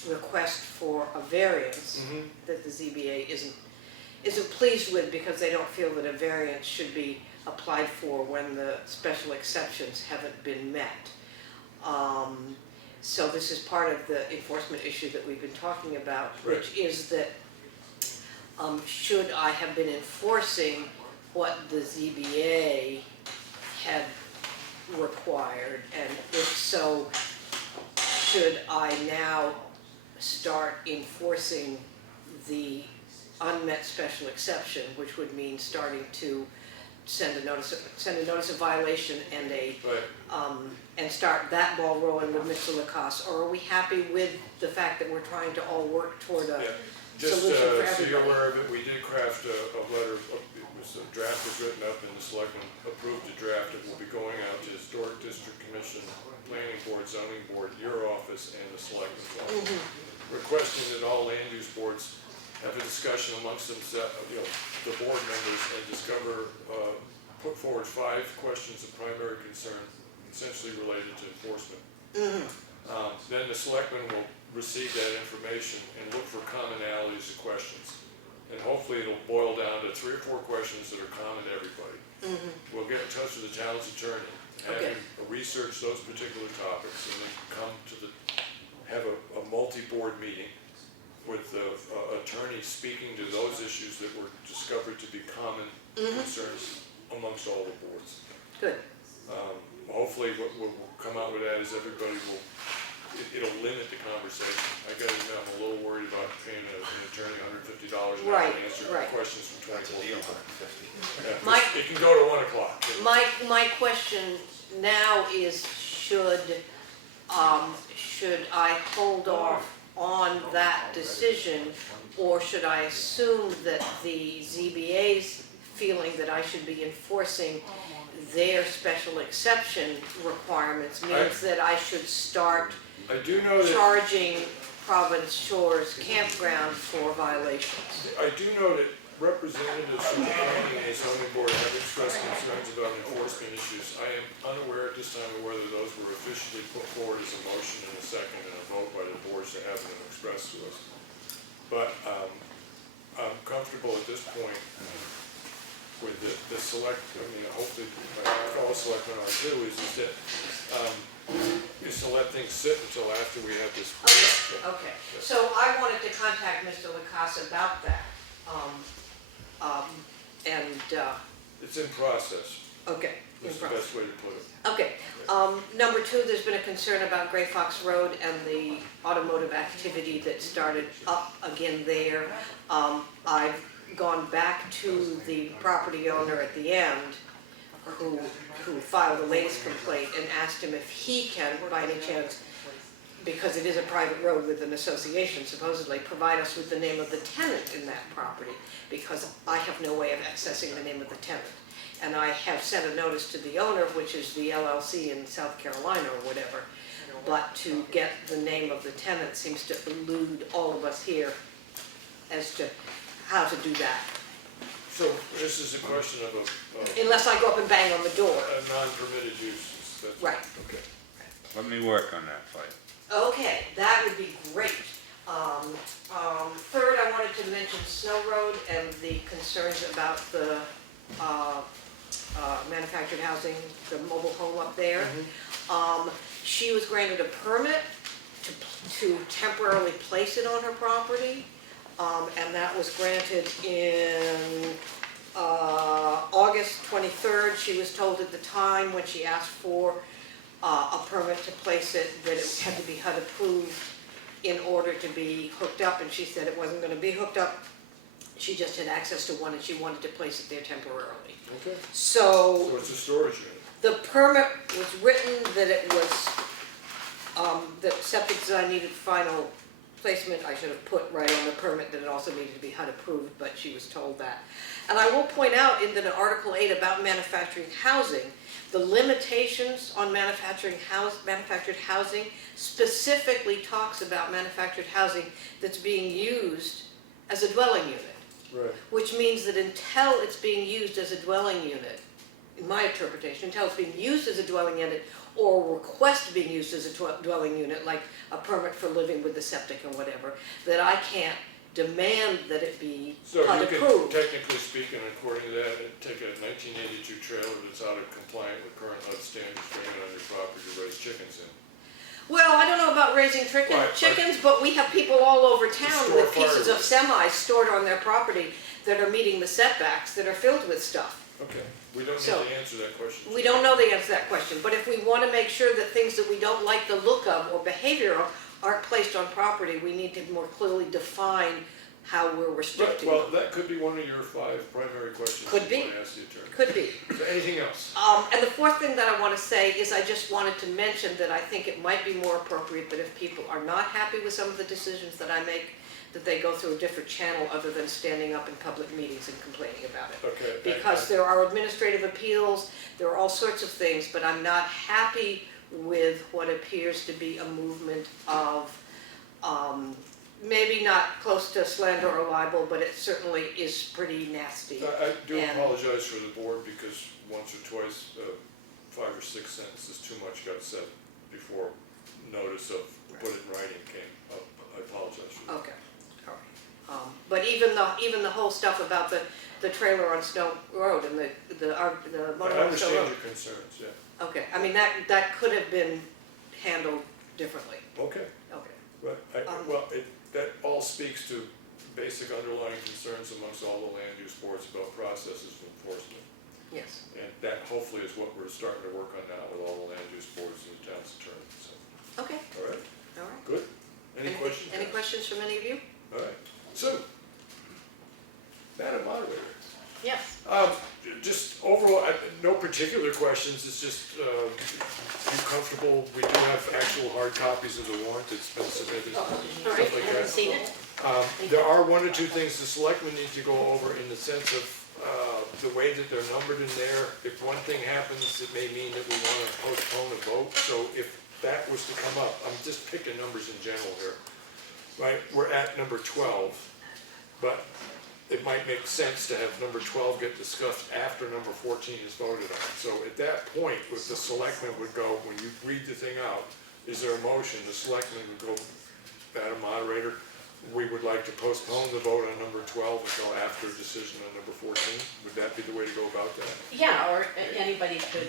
request for a variance that the ZBA isn't pleased with, because they don't feel that a variance should be applied for when the special exceptions haven't been met. So this is part of the enforcement issue that we've been talking about, which is that should I have been enforcing what the ZBA had required, and if so, should I now start enforcing the unmet special exception, which would mean starting to send a notice of violation and and start that ball rolling with Mr. Lacasse, or are we happy with the fact that we're trying to all work toward a Just solution for so you're everybody? aware of it, we did craft a letter, a draft was written up and the selectmen approved a draft. It will be going out to Historic District Commission, Planning Board, Zoning Board, your office, and the selectmen's office. Requesting that all land use boards have a discussion amongst themselves, the board members, and put forward 5 questions of primary concern, essentially related to enforcement. Then the selectmen will receive that information and look for commonalities of questions. And hopefully it'll boil down to 3 or 4 questions that are common to everybody. We'll get in touch with the town's attorney, having researched those particular topics, and then come to have a multi-board meeting with attorneys speaking to those issues that were discovered to be common concerns amongst all the boards. Good. Hopefully what will come out with that is everybody will, it'll limit the conversation. I gotta admit, I'm a little worried about paying an attorney $150 an hour Right, to answer right. questions from 24 people. Yeah, My- it can go to 1 o'clock. My question now is, should I hold off on that decision, or should I assume that the ZBA's feeling that I should be enforcing their special exception requirements means that I should start I do know that, charging Providence Shores Campground for violations? I do know that representatives from the planning and zoning board have expressed concerns about enforcement issues. I am unaware at this time of whether those were officially put forward as a motion in a second and a vote by the boards to have them expressed to us. But I'm comfortable at this point with the select, I mean, hopefully my fellow selectmen are too, is that, is to let things sit until after we have this. Okay, so I wanted to contact Mr. Lacasa about that. It's in process. Okay. in That's the process. best way to put it. Okay, number two, there's been a concern about Gray Fox Road and the automotive activity that started up again there. I've gone back to the property owner at the end, who filed the latest complaint, and asked him if he can, by any chance, because it is a private road with an association supposedly, provide us with the name of the tenant in that property, because I have no way of accessing the name of the tenant. And I have sent a notice to the owner, which is the LLC in South Carolina or whatever, but to get the name of the tenant seems to elude all of us here as to how to do that. So this is a question of Unless I go up and bang on the door. a non-permitted use. That's- Right. Okay. Let me work on that fight. Okay, that would be great. Third, I wanted to mention Snow Road and the concerns about the manufactured housing, the mobile home up there. She was granted a permit to temporarily place it on her property, and that was granted in August 23rd. She was told at the time when she asked for a permit to place it that it had to be HUD approved in order to be hooked up, and she said it wasn't going to be hooked up. She just had access to one and she wanted to place it there temporarily. Okay. So So it's a storage unit. the permit was written that it was, that septic design needed final placement. I should have put right on the permit that it also needed to be HUD approved, but she was told that. And I will point out in the Article 8 about manufacturing housing, the limitations on manufactured housing specifically talks about manufactured housing that's being used as a dwelling unit. Right. Which means that until it's being used as a dwelling unit, in my interpretation, until it's being used as a dwelling unit or request being used as a dwelling unit, like a permit for living with the septic or whatever, that I can't demand that it be So HUD you can, approved. technically speaking, according to that, take a 1982 trailer that's out of compliant with current HUD standards, bring it on your property to raise chickens in. Well, I don't know about raising Right, chickens, but we have people all over town Store with pieces of fireworks. semis stored on their property that are meeting the setbacks, that are filled with stuff. Okay, we don't So- need to answer that question. We don't know the answer to that question, but if we want to make sure that things that we don't like the look of or behavior of aren't placed on property, we need to more clearly define how we're Right, restricting well, them. that could be one of your 5 primary questions. Could you be. want to ask the attorney. Could be. So anything else? And the fourth thing that I want to say is I just wanted to mention that I think it might be more appropriate that if people are not happy with some of the decisions that I make, that they go through a different channel other than standing up in public meetings and complaining about it. Okay. Because there are administrative appeals, there are all sorts of things, but I'm not happy with what appears to be a movement of, maybe not close to slander or libel, but it certainly is pretty nasty. I do And- apologize for the board because once or twice, 5 or 6 sentences too much got said before notice of put it in writing came up. I apologize for that. Okay, all But even the whole stuff about the trailer on Snow Road and the motor I on Snow understand Road. your concerns, yeah. Okay, I mean, that could have been handled differently, Okay, okay. but, that all speaks to basic underlying concerns amongst all the land use boards about processes of enforcement. Yes. And that hopefully is what we're starting to work on now with all the land use boards and the town's attorney, so, Okay, all right, all right. good? Any questions? Any questions from any of you? All right, so, Madam Moderator, Yes. just overall, no particular questions, it's just, you comfortable, we do have actual hard copies of the warrant that's been submitted, All stuff right, like I haven't that. seen it. There are one or two things the selectmen need to go over in the sense of, the way that they're numbered in there. If one thing happens, it may mean that we want to postpone a vote, so if that was to come up, I'm just picking numbers in general here, right? We're at number 12, but it might make sense to have number 12 get discussed after number 14 is voted on. So at that point, if the selectmen would go, when you read the thing out, is there a motion? The selectmen would go, Madam Moderator, we would like to postpone the vote on number 12 until after a decision on number 14. Would that be the way to go about that? Yeah, or anybody could,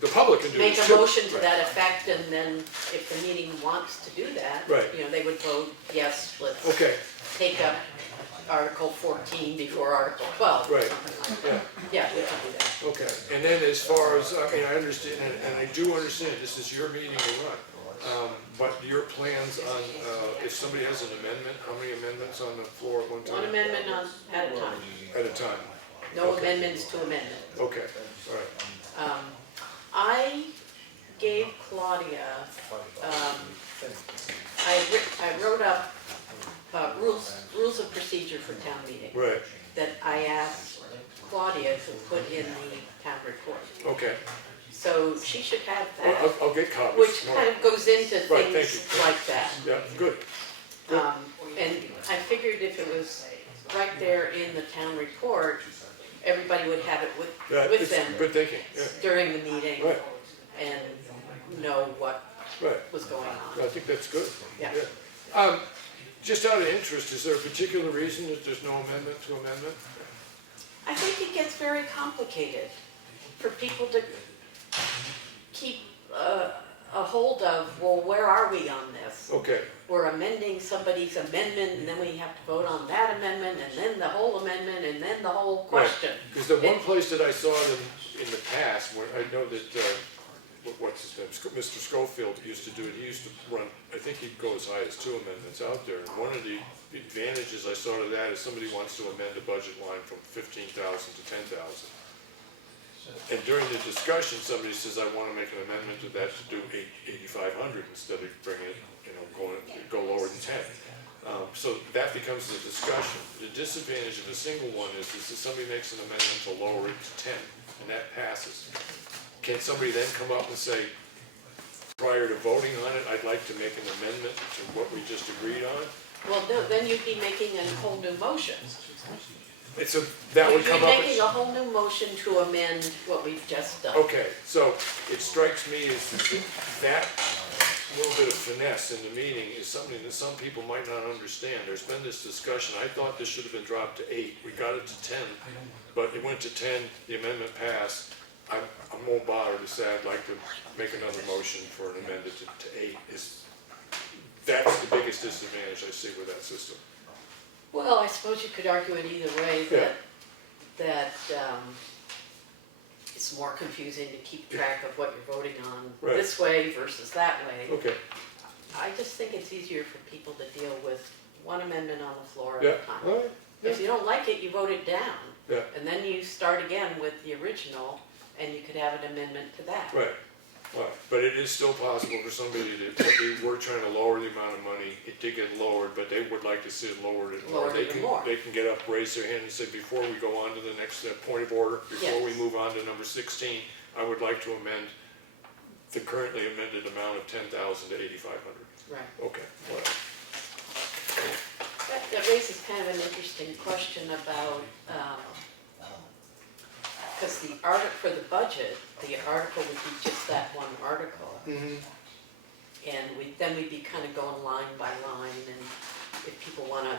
The public can do make this a too. motion to Right. that effect, and then if the meeting wants to do that, Right. they would vote, yes, let's Okay, take up Article 14 before Article 12. or Right. something like that. yeah, Yeah, we can do that. okay. And then as far as, I understand, and I do understand, this is your meeting to run. But your plans on, if somebody has an amendment, how many amendments on the floor at one time? One amendment at a time. At a time, No Okay. amendments to amendment. okay, all right. I gave Claudia, I wrote up rules of procedure for town meeting Right, that I asked Claudia to put in the town report. okay. So she should have Well, that, I'll get copies. which No. kind of goes into Right, thank things you. like that. Yeah, good. And I figured if it was right there in the town report, everybody would have it Yeah, with it's them good thinking, yeah, during the meeting right, and know what right. was going on. I think that's good. Yeah. Just out of interest, is there a particular reason that there's no amendment to amendment? I think it gets very complicated for people to keep a hold of, well, where are we on this? Okay, We're amending somebody's amendment, and then we have to vote on that amendment, and then the whole amendment, and then the whole Right. question. because the one place that I saw it in the past, where I know that, what's his name, Mr. Schofield used to do it, he used to run, I think he'd go as high as 2 amendments out there. And one of the advantages I saw to that is somebody wants to amend a budget line from 15,000 to 10,000. And during the discussion, somebody says, I want to make an amendment to that to do 8,500 instead of bringing it, go lower than 10. So that becomes the discussion. The disadvantage of a single one is that somebody makes an amendment to lower it to 10, and that passes. Can somebody then come up and say, prior to voting on it, I'd like to make an amendment to what we just agreed on? Well, no, then you'd be making a whole new motion. That would come up. You'd be making a whole new motion to amend what we've just done. Okay, so it strikes me as that little bit of finesse in the meeting is something that some people might not understand. There's been this discussion, I thought this should have been dropped to 8, we got it to 10, but it went to 10, the amendment passed. I won't bother to say I'd like to make another motion for an amendment to 8. That's the biggest disadvantage I see with that system. Well, I suppose you could argue it either way, that it's more confusing to keep track of what you're voting on Right. this way versus that way. Okay, I just think it's easier for people to deal with one amendment on the floor at yeah, a time. all right, If you don't like it, you vote it down. yeah, And then you start again with the original, and you could have an amendment to that. right. But it is still possible for somebody to, we're trying to lower the amount of money, it did get lowered, but they would like to see it lowered. Lowered They even can- more. They can get up, raise their hand and say, before we go on to the next point of order, before we Yes. move on to number 16, I would like to amend the currently amended amount of 10,000 to 8,500. Right. Okay, well, That raises kind of an interesting question about, because the for the budget, the article would be just that one article. And then we'd be kind of going line by line, and if people want to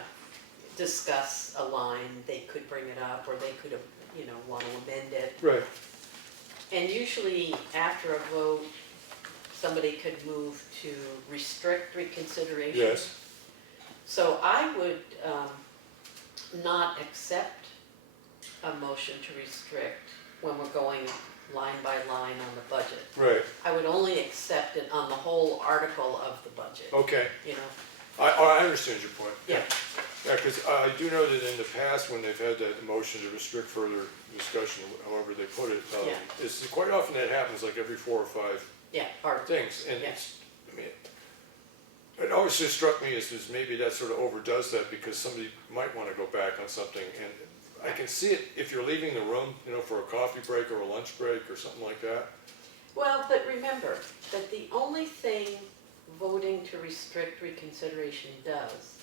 discuss a line, they could bring it up, or they could, want to amend it. Right. And usually after a vote, somebody could move to restrict reconsideration. Yes. So I would not accept a motion to restrict when we're going line by line on the budget. Right, I would only accept it on the whole article of the budget, okay. you know? I understand your point. Yeah. Yeah, because I do know that in the past, when they've had that motion to restrict further discussion, however they put it, Yeah. it's quite often that happens like every 4 or 5 Yeah, article. things. And Yeah. it's, I mean, it always just struck me as maybe that sort of overdoes that because somebody might want to go back on something. And I can see it if you're leaving the room, for a coffee break or a lunch break or something like that. Well, but remember that the only thing voting to restrict reconsideration does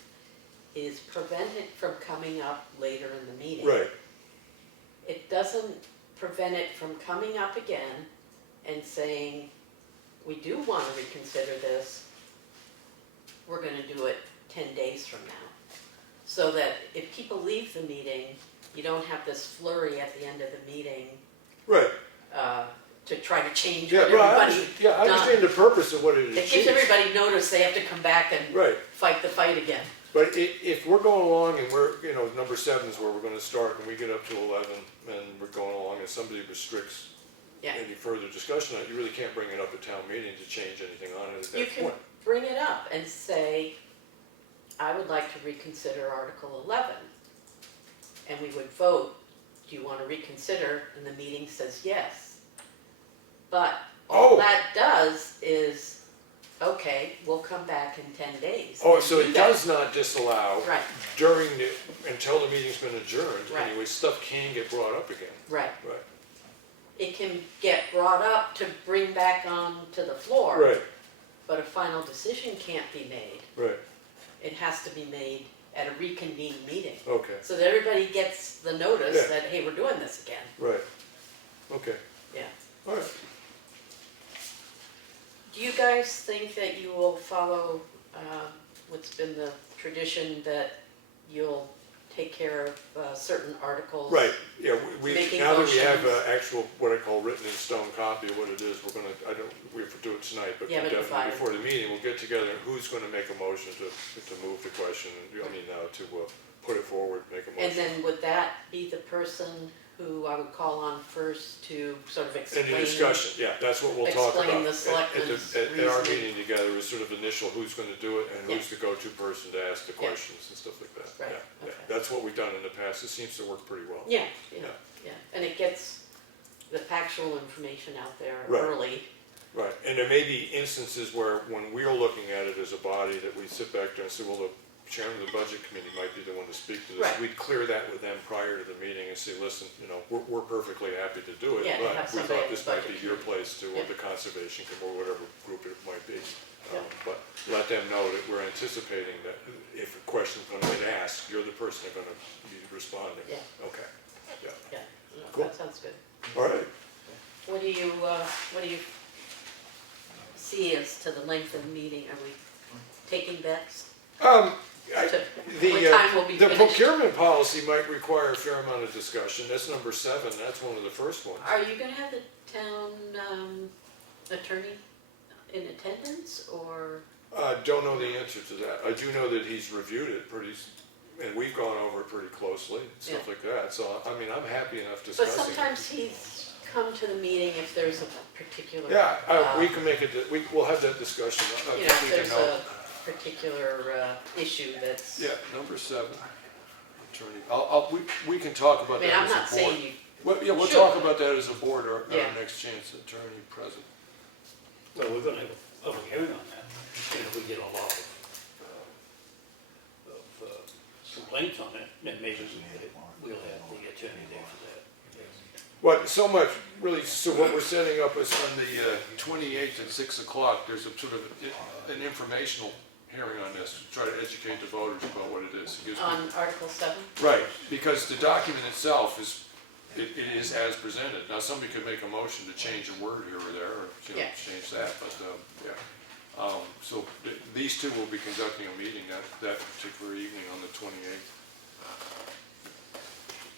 is prevent it from coming up later in the meeting. Right, It doesn't prevent it from coming up again and saying, we do want to reconsider this, we're gonna do it 10 days from now. So that if people leave the meeting, you don't have this flurry at the end of the meeting right. to try to change Yeah, what well, everybody I understand the purpose of what it It achieves. gives everybody notice they have to come back and Right. fight the fight again. But if we're going along and we're, number 7 is where we're gonna start, and we get up to 11, and we're going along and somebody restricts Yeah. any further discussion on it, you really can't bring it up at town meeting to change anything on it at You that can point. bring it up and say, I would like to reconsider Article 11. And we would vote, do you want to reconsider? And the meeting says yes. But all Oh. that does is, okay, we'll come back in 10 days. Oh, and so do it that. does not disallow Right, until the meeting's been adjourned, Right. anyway, stuff can get brought up again. right. Right. It can get brought up to bring back on to the floor. Right, But a final decision can't be made. right, It has to be made at a reconvened meeting. okay, So that everybody gets the notice Yeah. that, hey, we're doing this again. right, okay, Yeah. all right. Do you guys think that you will follow what's been the tradition that you'll take care of certain articles? Right, yeah, Making now that we have motions. actual, what I call written in stone copy of what it is, we're gonna, we have to do it tonight, but Yeah, but definitely divide. before the meeting, we'll get together, and who's gonna make a motion to move the question, to put it forward, make a And motion. then would that be the person who I would call on first to sort of explain? Any discussion, yeah, that's what we'll talk about. Explain the selectmen's At our reasoning. meeting together, is sort of initial, who's gonna do it, and Yeah. who's the go-to person to ask the Yeah. questions and stuff like that. Right, Yeah, yeah. okay. That's what we've done in the past, it seems to work pretty well. Yeah, Yeah. and it gets the factual information out there Right. early. Right, and there may be instances where, when we're looking at it as a body, that we sit back there and say, well, the chairman of the budget committee might be the one to speak to this. Right. We'd clear that with them prior to the meeting and say, listen, we're perfectly happy to do it, Yeah, to have but we somebody thought at the this might be budget your committee. place to, or Yeah. the conservation, or whatever group it might be. Yeah. But let them know that we're anticipating that if a question's gonna get asked, you're the person that's gonna be responding. Yeah. Okay, yeah, Yeah, no, Cool. that sounds good. all right. What do you see as to the length of the meeting? Are we taking bets? What time will be The finished? procurement policy might require a fair amount of discussion, that's number 7, that's one of the first ones. Are you gonna have the town attorney in attendance, or? Don't know the answer to that, I do know that he's reviewed it and we've gone over it pretty closely, stuff Yeah. like that, so, I'm happy enough But discussing it. sometimes he's come to the meeting if there's a particular. Yeah, we can make it, we'll have that discussion, I You know, think if we can there's help. a particular issue that's. Yeah, number 7, attorney, we can talk I about mean, that I'm as a board. not saying you, Well, yeah, we'll should. talk about that as a board, our Yeah. next chance, attorney present. Well, we're gonna have a public hearing on that, and if we get a lot of complaints on it, then maybe we'll have the attorney there for that. What, so much, really, so what we're setting up is on the 28th at 6 o'clock, there's a sort of an informational hearing on this, to try to educate the voters about what it is. It gives people- on Article 7? Right, because the document itself it is as presented. Now, somebody could make a motion to change a word here or there, or, Yeah. change that, but, yeah. So these two will be conducting a meeting that particular evening on the 28th.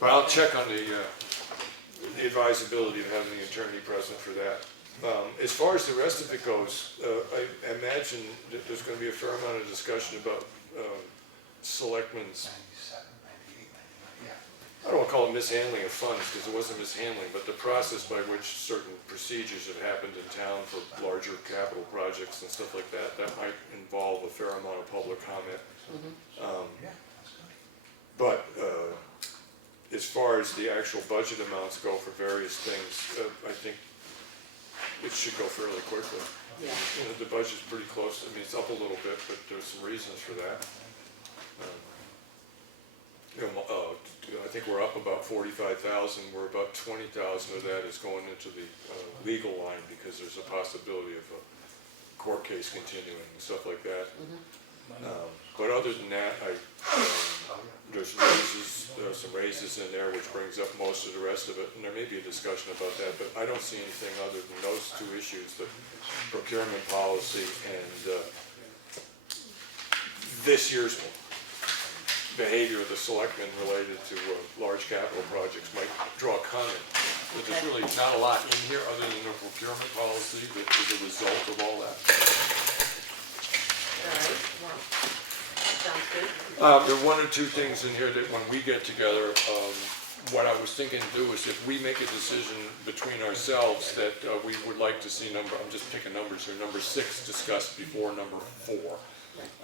But I'll check on the advisability of having the attorney present for that. As far as the rest of it goes, I imagine that there's gonna be a fair amount of discussion about selectmen's, I don't wanna call it mishandling of funds, because it wasn't mishandling, but the process by which certain procedures have happened in town for larger capital projects and stuff like that, that might involve a fair amount of public comment. But as far as the actual budget amounts go for various things, I think it should go fairly quickly. Yeah. You know, the budget's pretty close, I mean, it's up a little bit, but there's some reasons for that. I think we're up about 45,000, we're about 20,000 of that is going into the legal line, because there's a possibility of a court case continuing and stuff like that. But other than that, there's raises, some raises in there, which brings up most of the rest of it, and there may be a discussion about that, but I don't see anything other than those two issues, the procurement policy and this year's behavior of the selectmen related to large capital projects might draw comment. But there's really not a lot in here other than the procurement policy that is a result of all that. All right, well, sounds good. There are one or two things in here that when we get together, what I was thinking to do is if we make a decision between ourselves that we would like to see I'm just picking numbers here, number 6 discussed before number 4.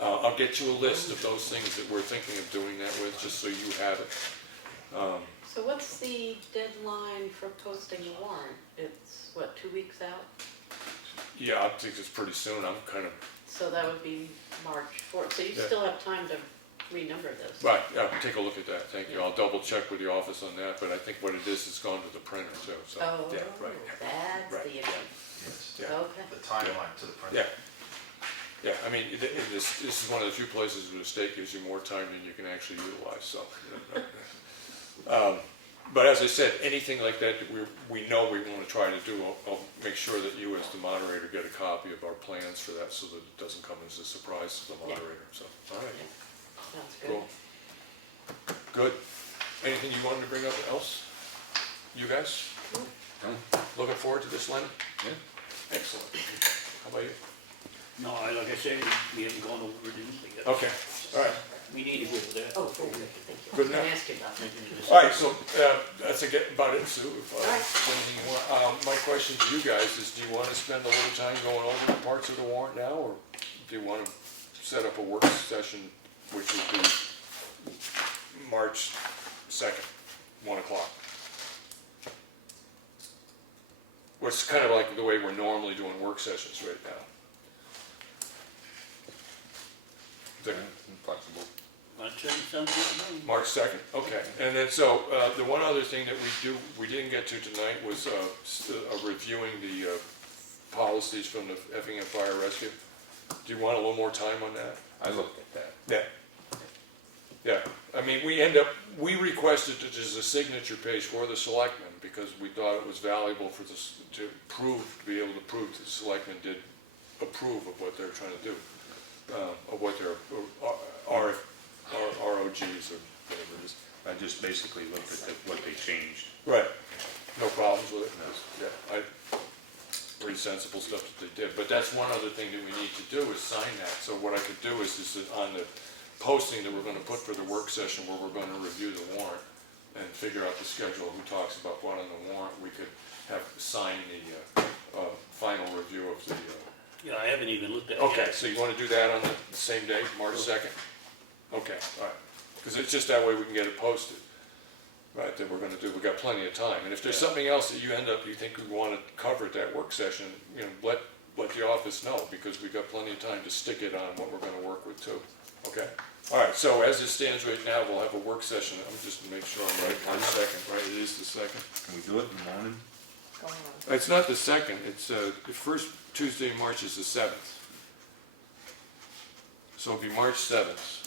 I'll get you a list of those things that we're thinking of doing that with, just so you have it. So what's the deadline for posting the warrant? It's, what, 2 weeks out? Yeah, I think it's pretty soon. I'm kind of, So that would be March 4th, so you Yeah. still have time to renumber this? right, yeah, take a look at that, thank you. I'll double check with the office on that, but I think what it is, it's gone to the printer too, so. Oh, Yeah, right, that's Right. the issue. Yes. yeah, Okay. The timeline to the printer. yeah. Yeah, I mean, this is one of the few places where the state gives you more time than you can actually utilize, so. But as I said, anything like that we know we want to try to do, I'll make sure that you as the moderator get a copy of our plans for that so that it doesn't come as a surprise to the moderator, so, all right. Sounds good. Cool. Good. Anything you wanted to bring up else? You guys? Looking forward to this, Leonard? Yeah. Excellent. How about you? No, like I said, we haven't gone over it yet. Okay, all right. We need to go over that. Oh, thank you. Good I was enough. gonna ask you about that. All right, so that's about it, Sue. If right. anything you want, my question to you guys is, do you want to spend a little time going over the parts of the warrant now, or do you want to set up a work session, which would be March 2nd, 1 o'clock? Well, it's kind of like the way we're normally doing work sessions right now. Flexible. March 2nd sounds good to me. March 2nd, okay. And then, so, the one other thing that we didn't get to tonight was reviewing the policies from the Effingham Fire Rescue. Do you want a little more time on that? I looked at that. Yeah. Yeah, I mean, we requested that there's a signature page for the selectmen because we thought it was valuable for this, to be able to prove that the selectmen did approve of what they're trying to do, of what their ROGs or whatever it is. I just basically looked at what they changed. Right. No problems with it? Yeah, pretty sensible stuff that they did. But that's one other thing that we need to do is sign that. So what I could do is on the posting that we're gonna put for the work session where we're gonna review the warrant and figure out the schedule, who talks about what on the warrant, we could have sign the final review of the. Yeah, I haven't even looked at it. Okay, so you wanna do that on the same day, March 2nd? Okay, all right. Because it's just that way we can get it posted. Right, that we're gonna do, we've got plenty of time. And if there's something else that you think we wanna cover at that work session, let the office know, because we've got plenty of time to stick it on what we're gonna work with too. Okay? All right, so as it stands right now, we'll have a work session. I'm just to make sure I'm right, March 2nd, right? It is the 2nd. Can we do it in the morning? Going on. It's not the 2nd, it's the first Tuesday in March is the 7th. So it'll be March 7th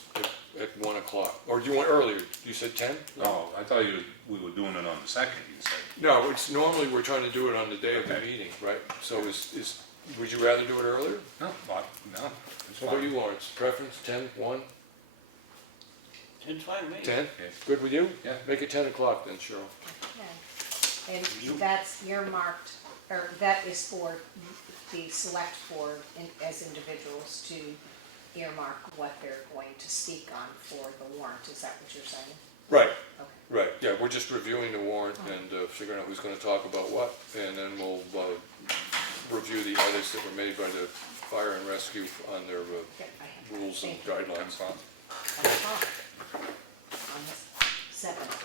at 1 o'clock. Or do you want earlier? You said 10? No, I thought we were doing it on the 2nd, you said. No, it's normally we're trying to do it on the day of the Okay. meeting, right? So would you rather do it earlier? No, it's What about you, fine. Lawrence? Preference, 10, 1? 10's fine with me. 10? Good with you? Yeah. Make it 10 o'clock then, Cheryl. Okay. And that's earmarked, or that is for the select board as individuals to earmark what they're going to speak on for the warrant, is that what you're saying? Right, Okay. right, yeah, we're just reviewing the warrant and figuring out who's gonna talk about what, and then we'll review the edits that were made by the fire and rescue on their Yeah, I have that. rules and Thank you. guidelines. On the 7th.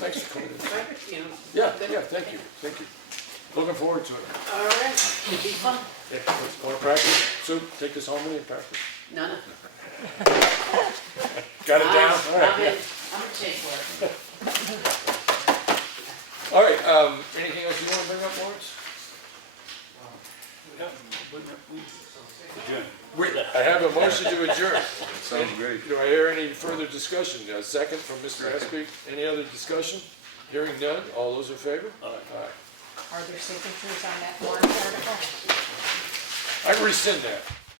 Thanks for coming in. Right, you know, Yeah, yeah, thank you. Looking forward to it. all right, it'll be fun. Want to practice? Sue, take this home with you and practice. No, no. Got it down? All right. I'm a tapeworm. All right, anything else you want to bring up, Lawrence? I have a motion to adjourn. Sounds great. Do I hear any further discussion? A second from Mr. Espie. Any other discussion? Hearing none, all those in favor? Aye. Are there signatures on that warrant article? I rescind that.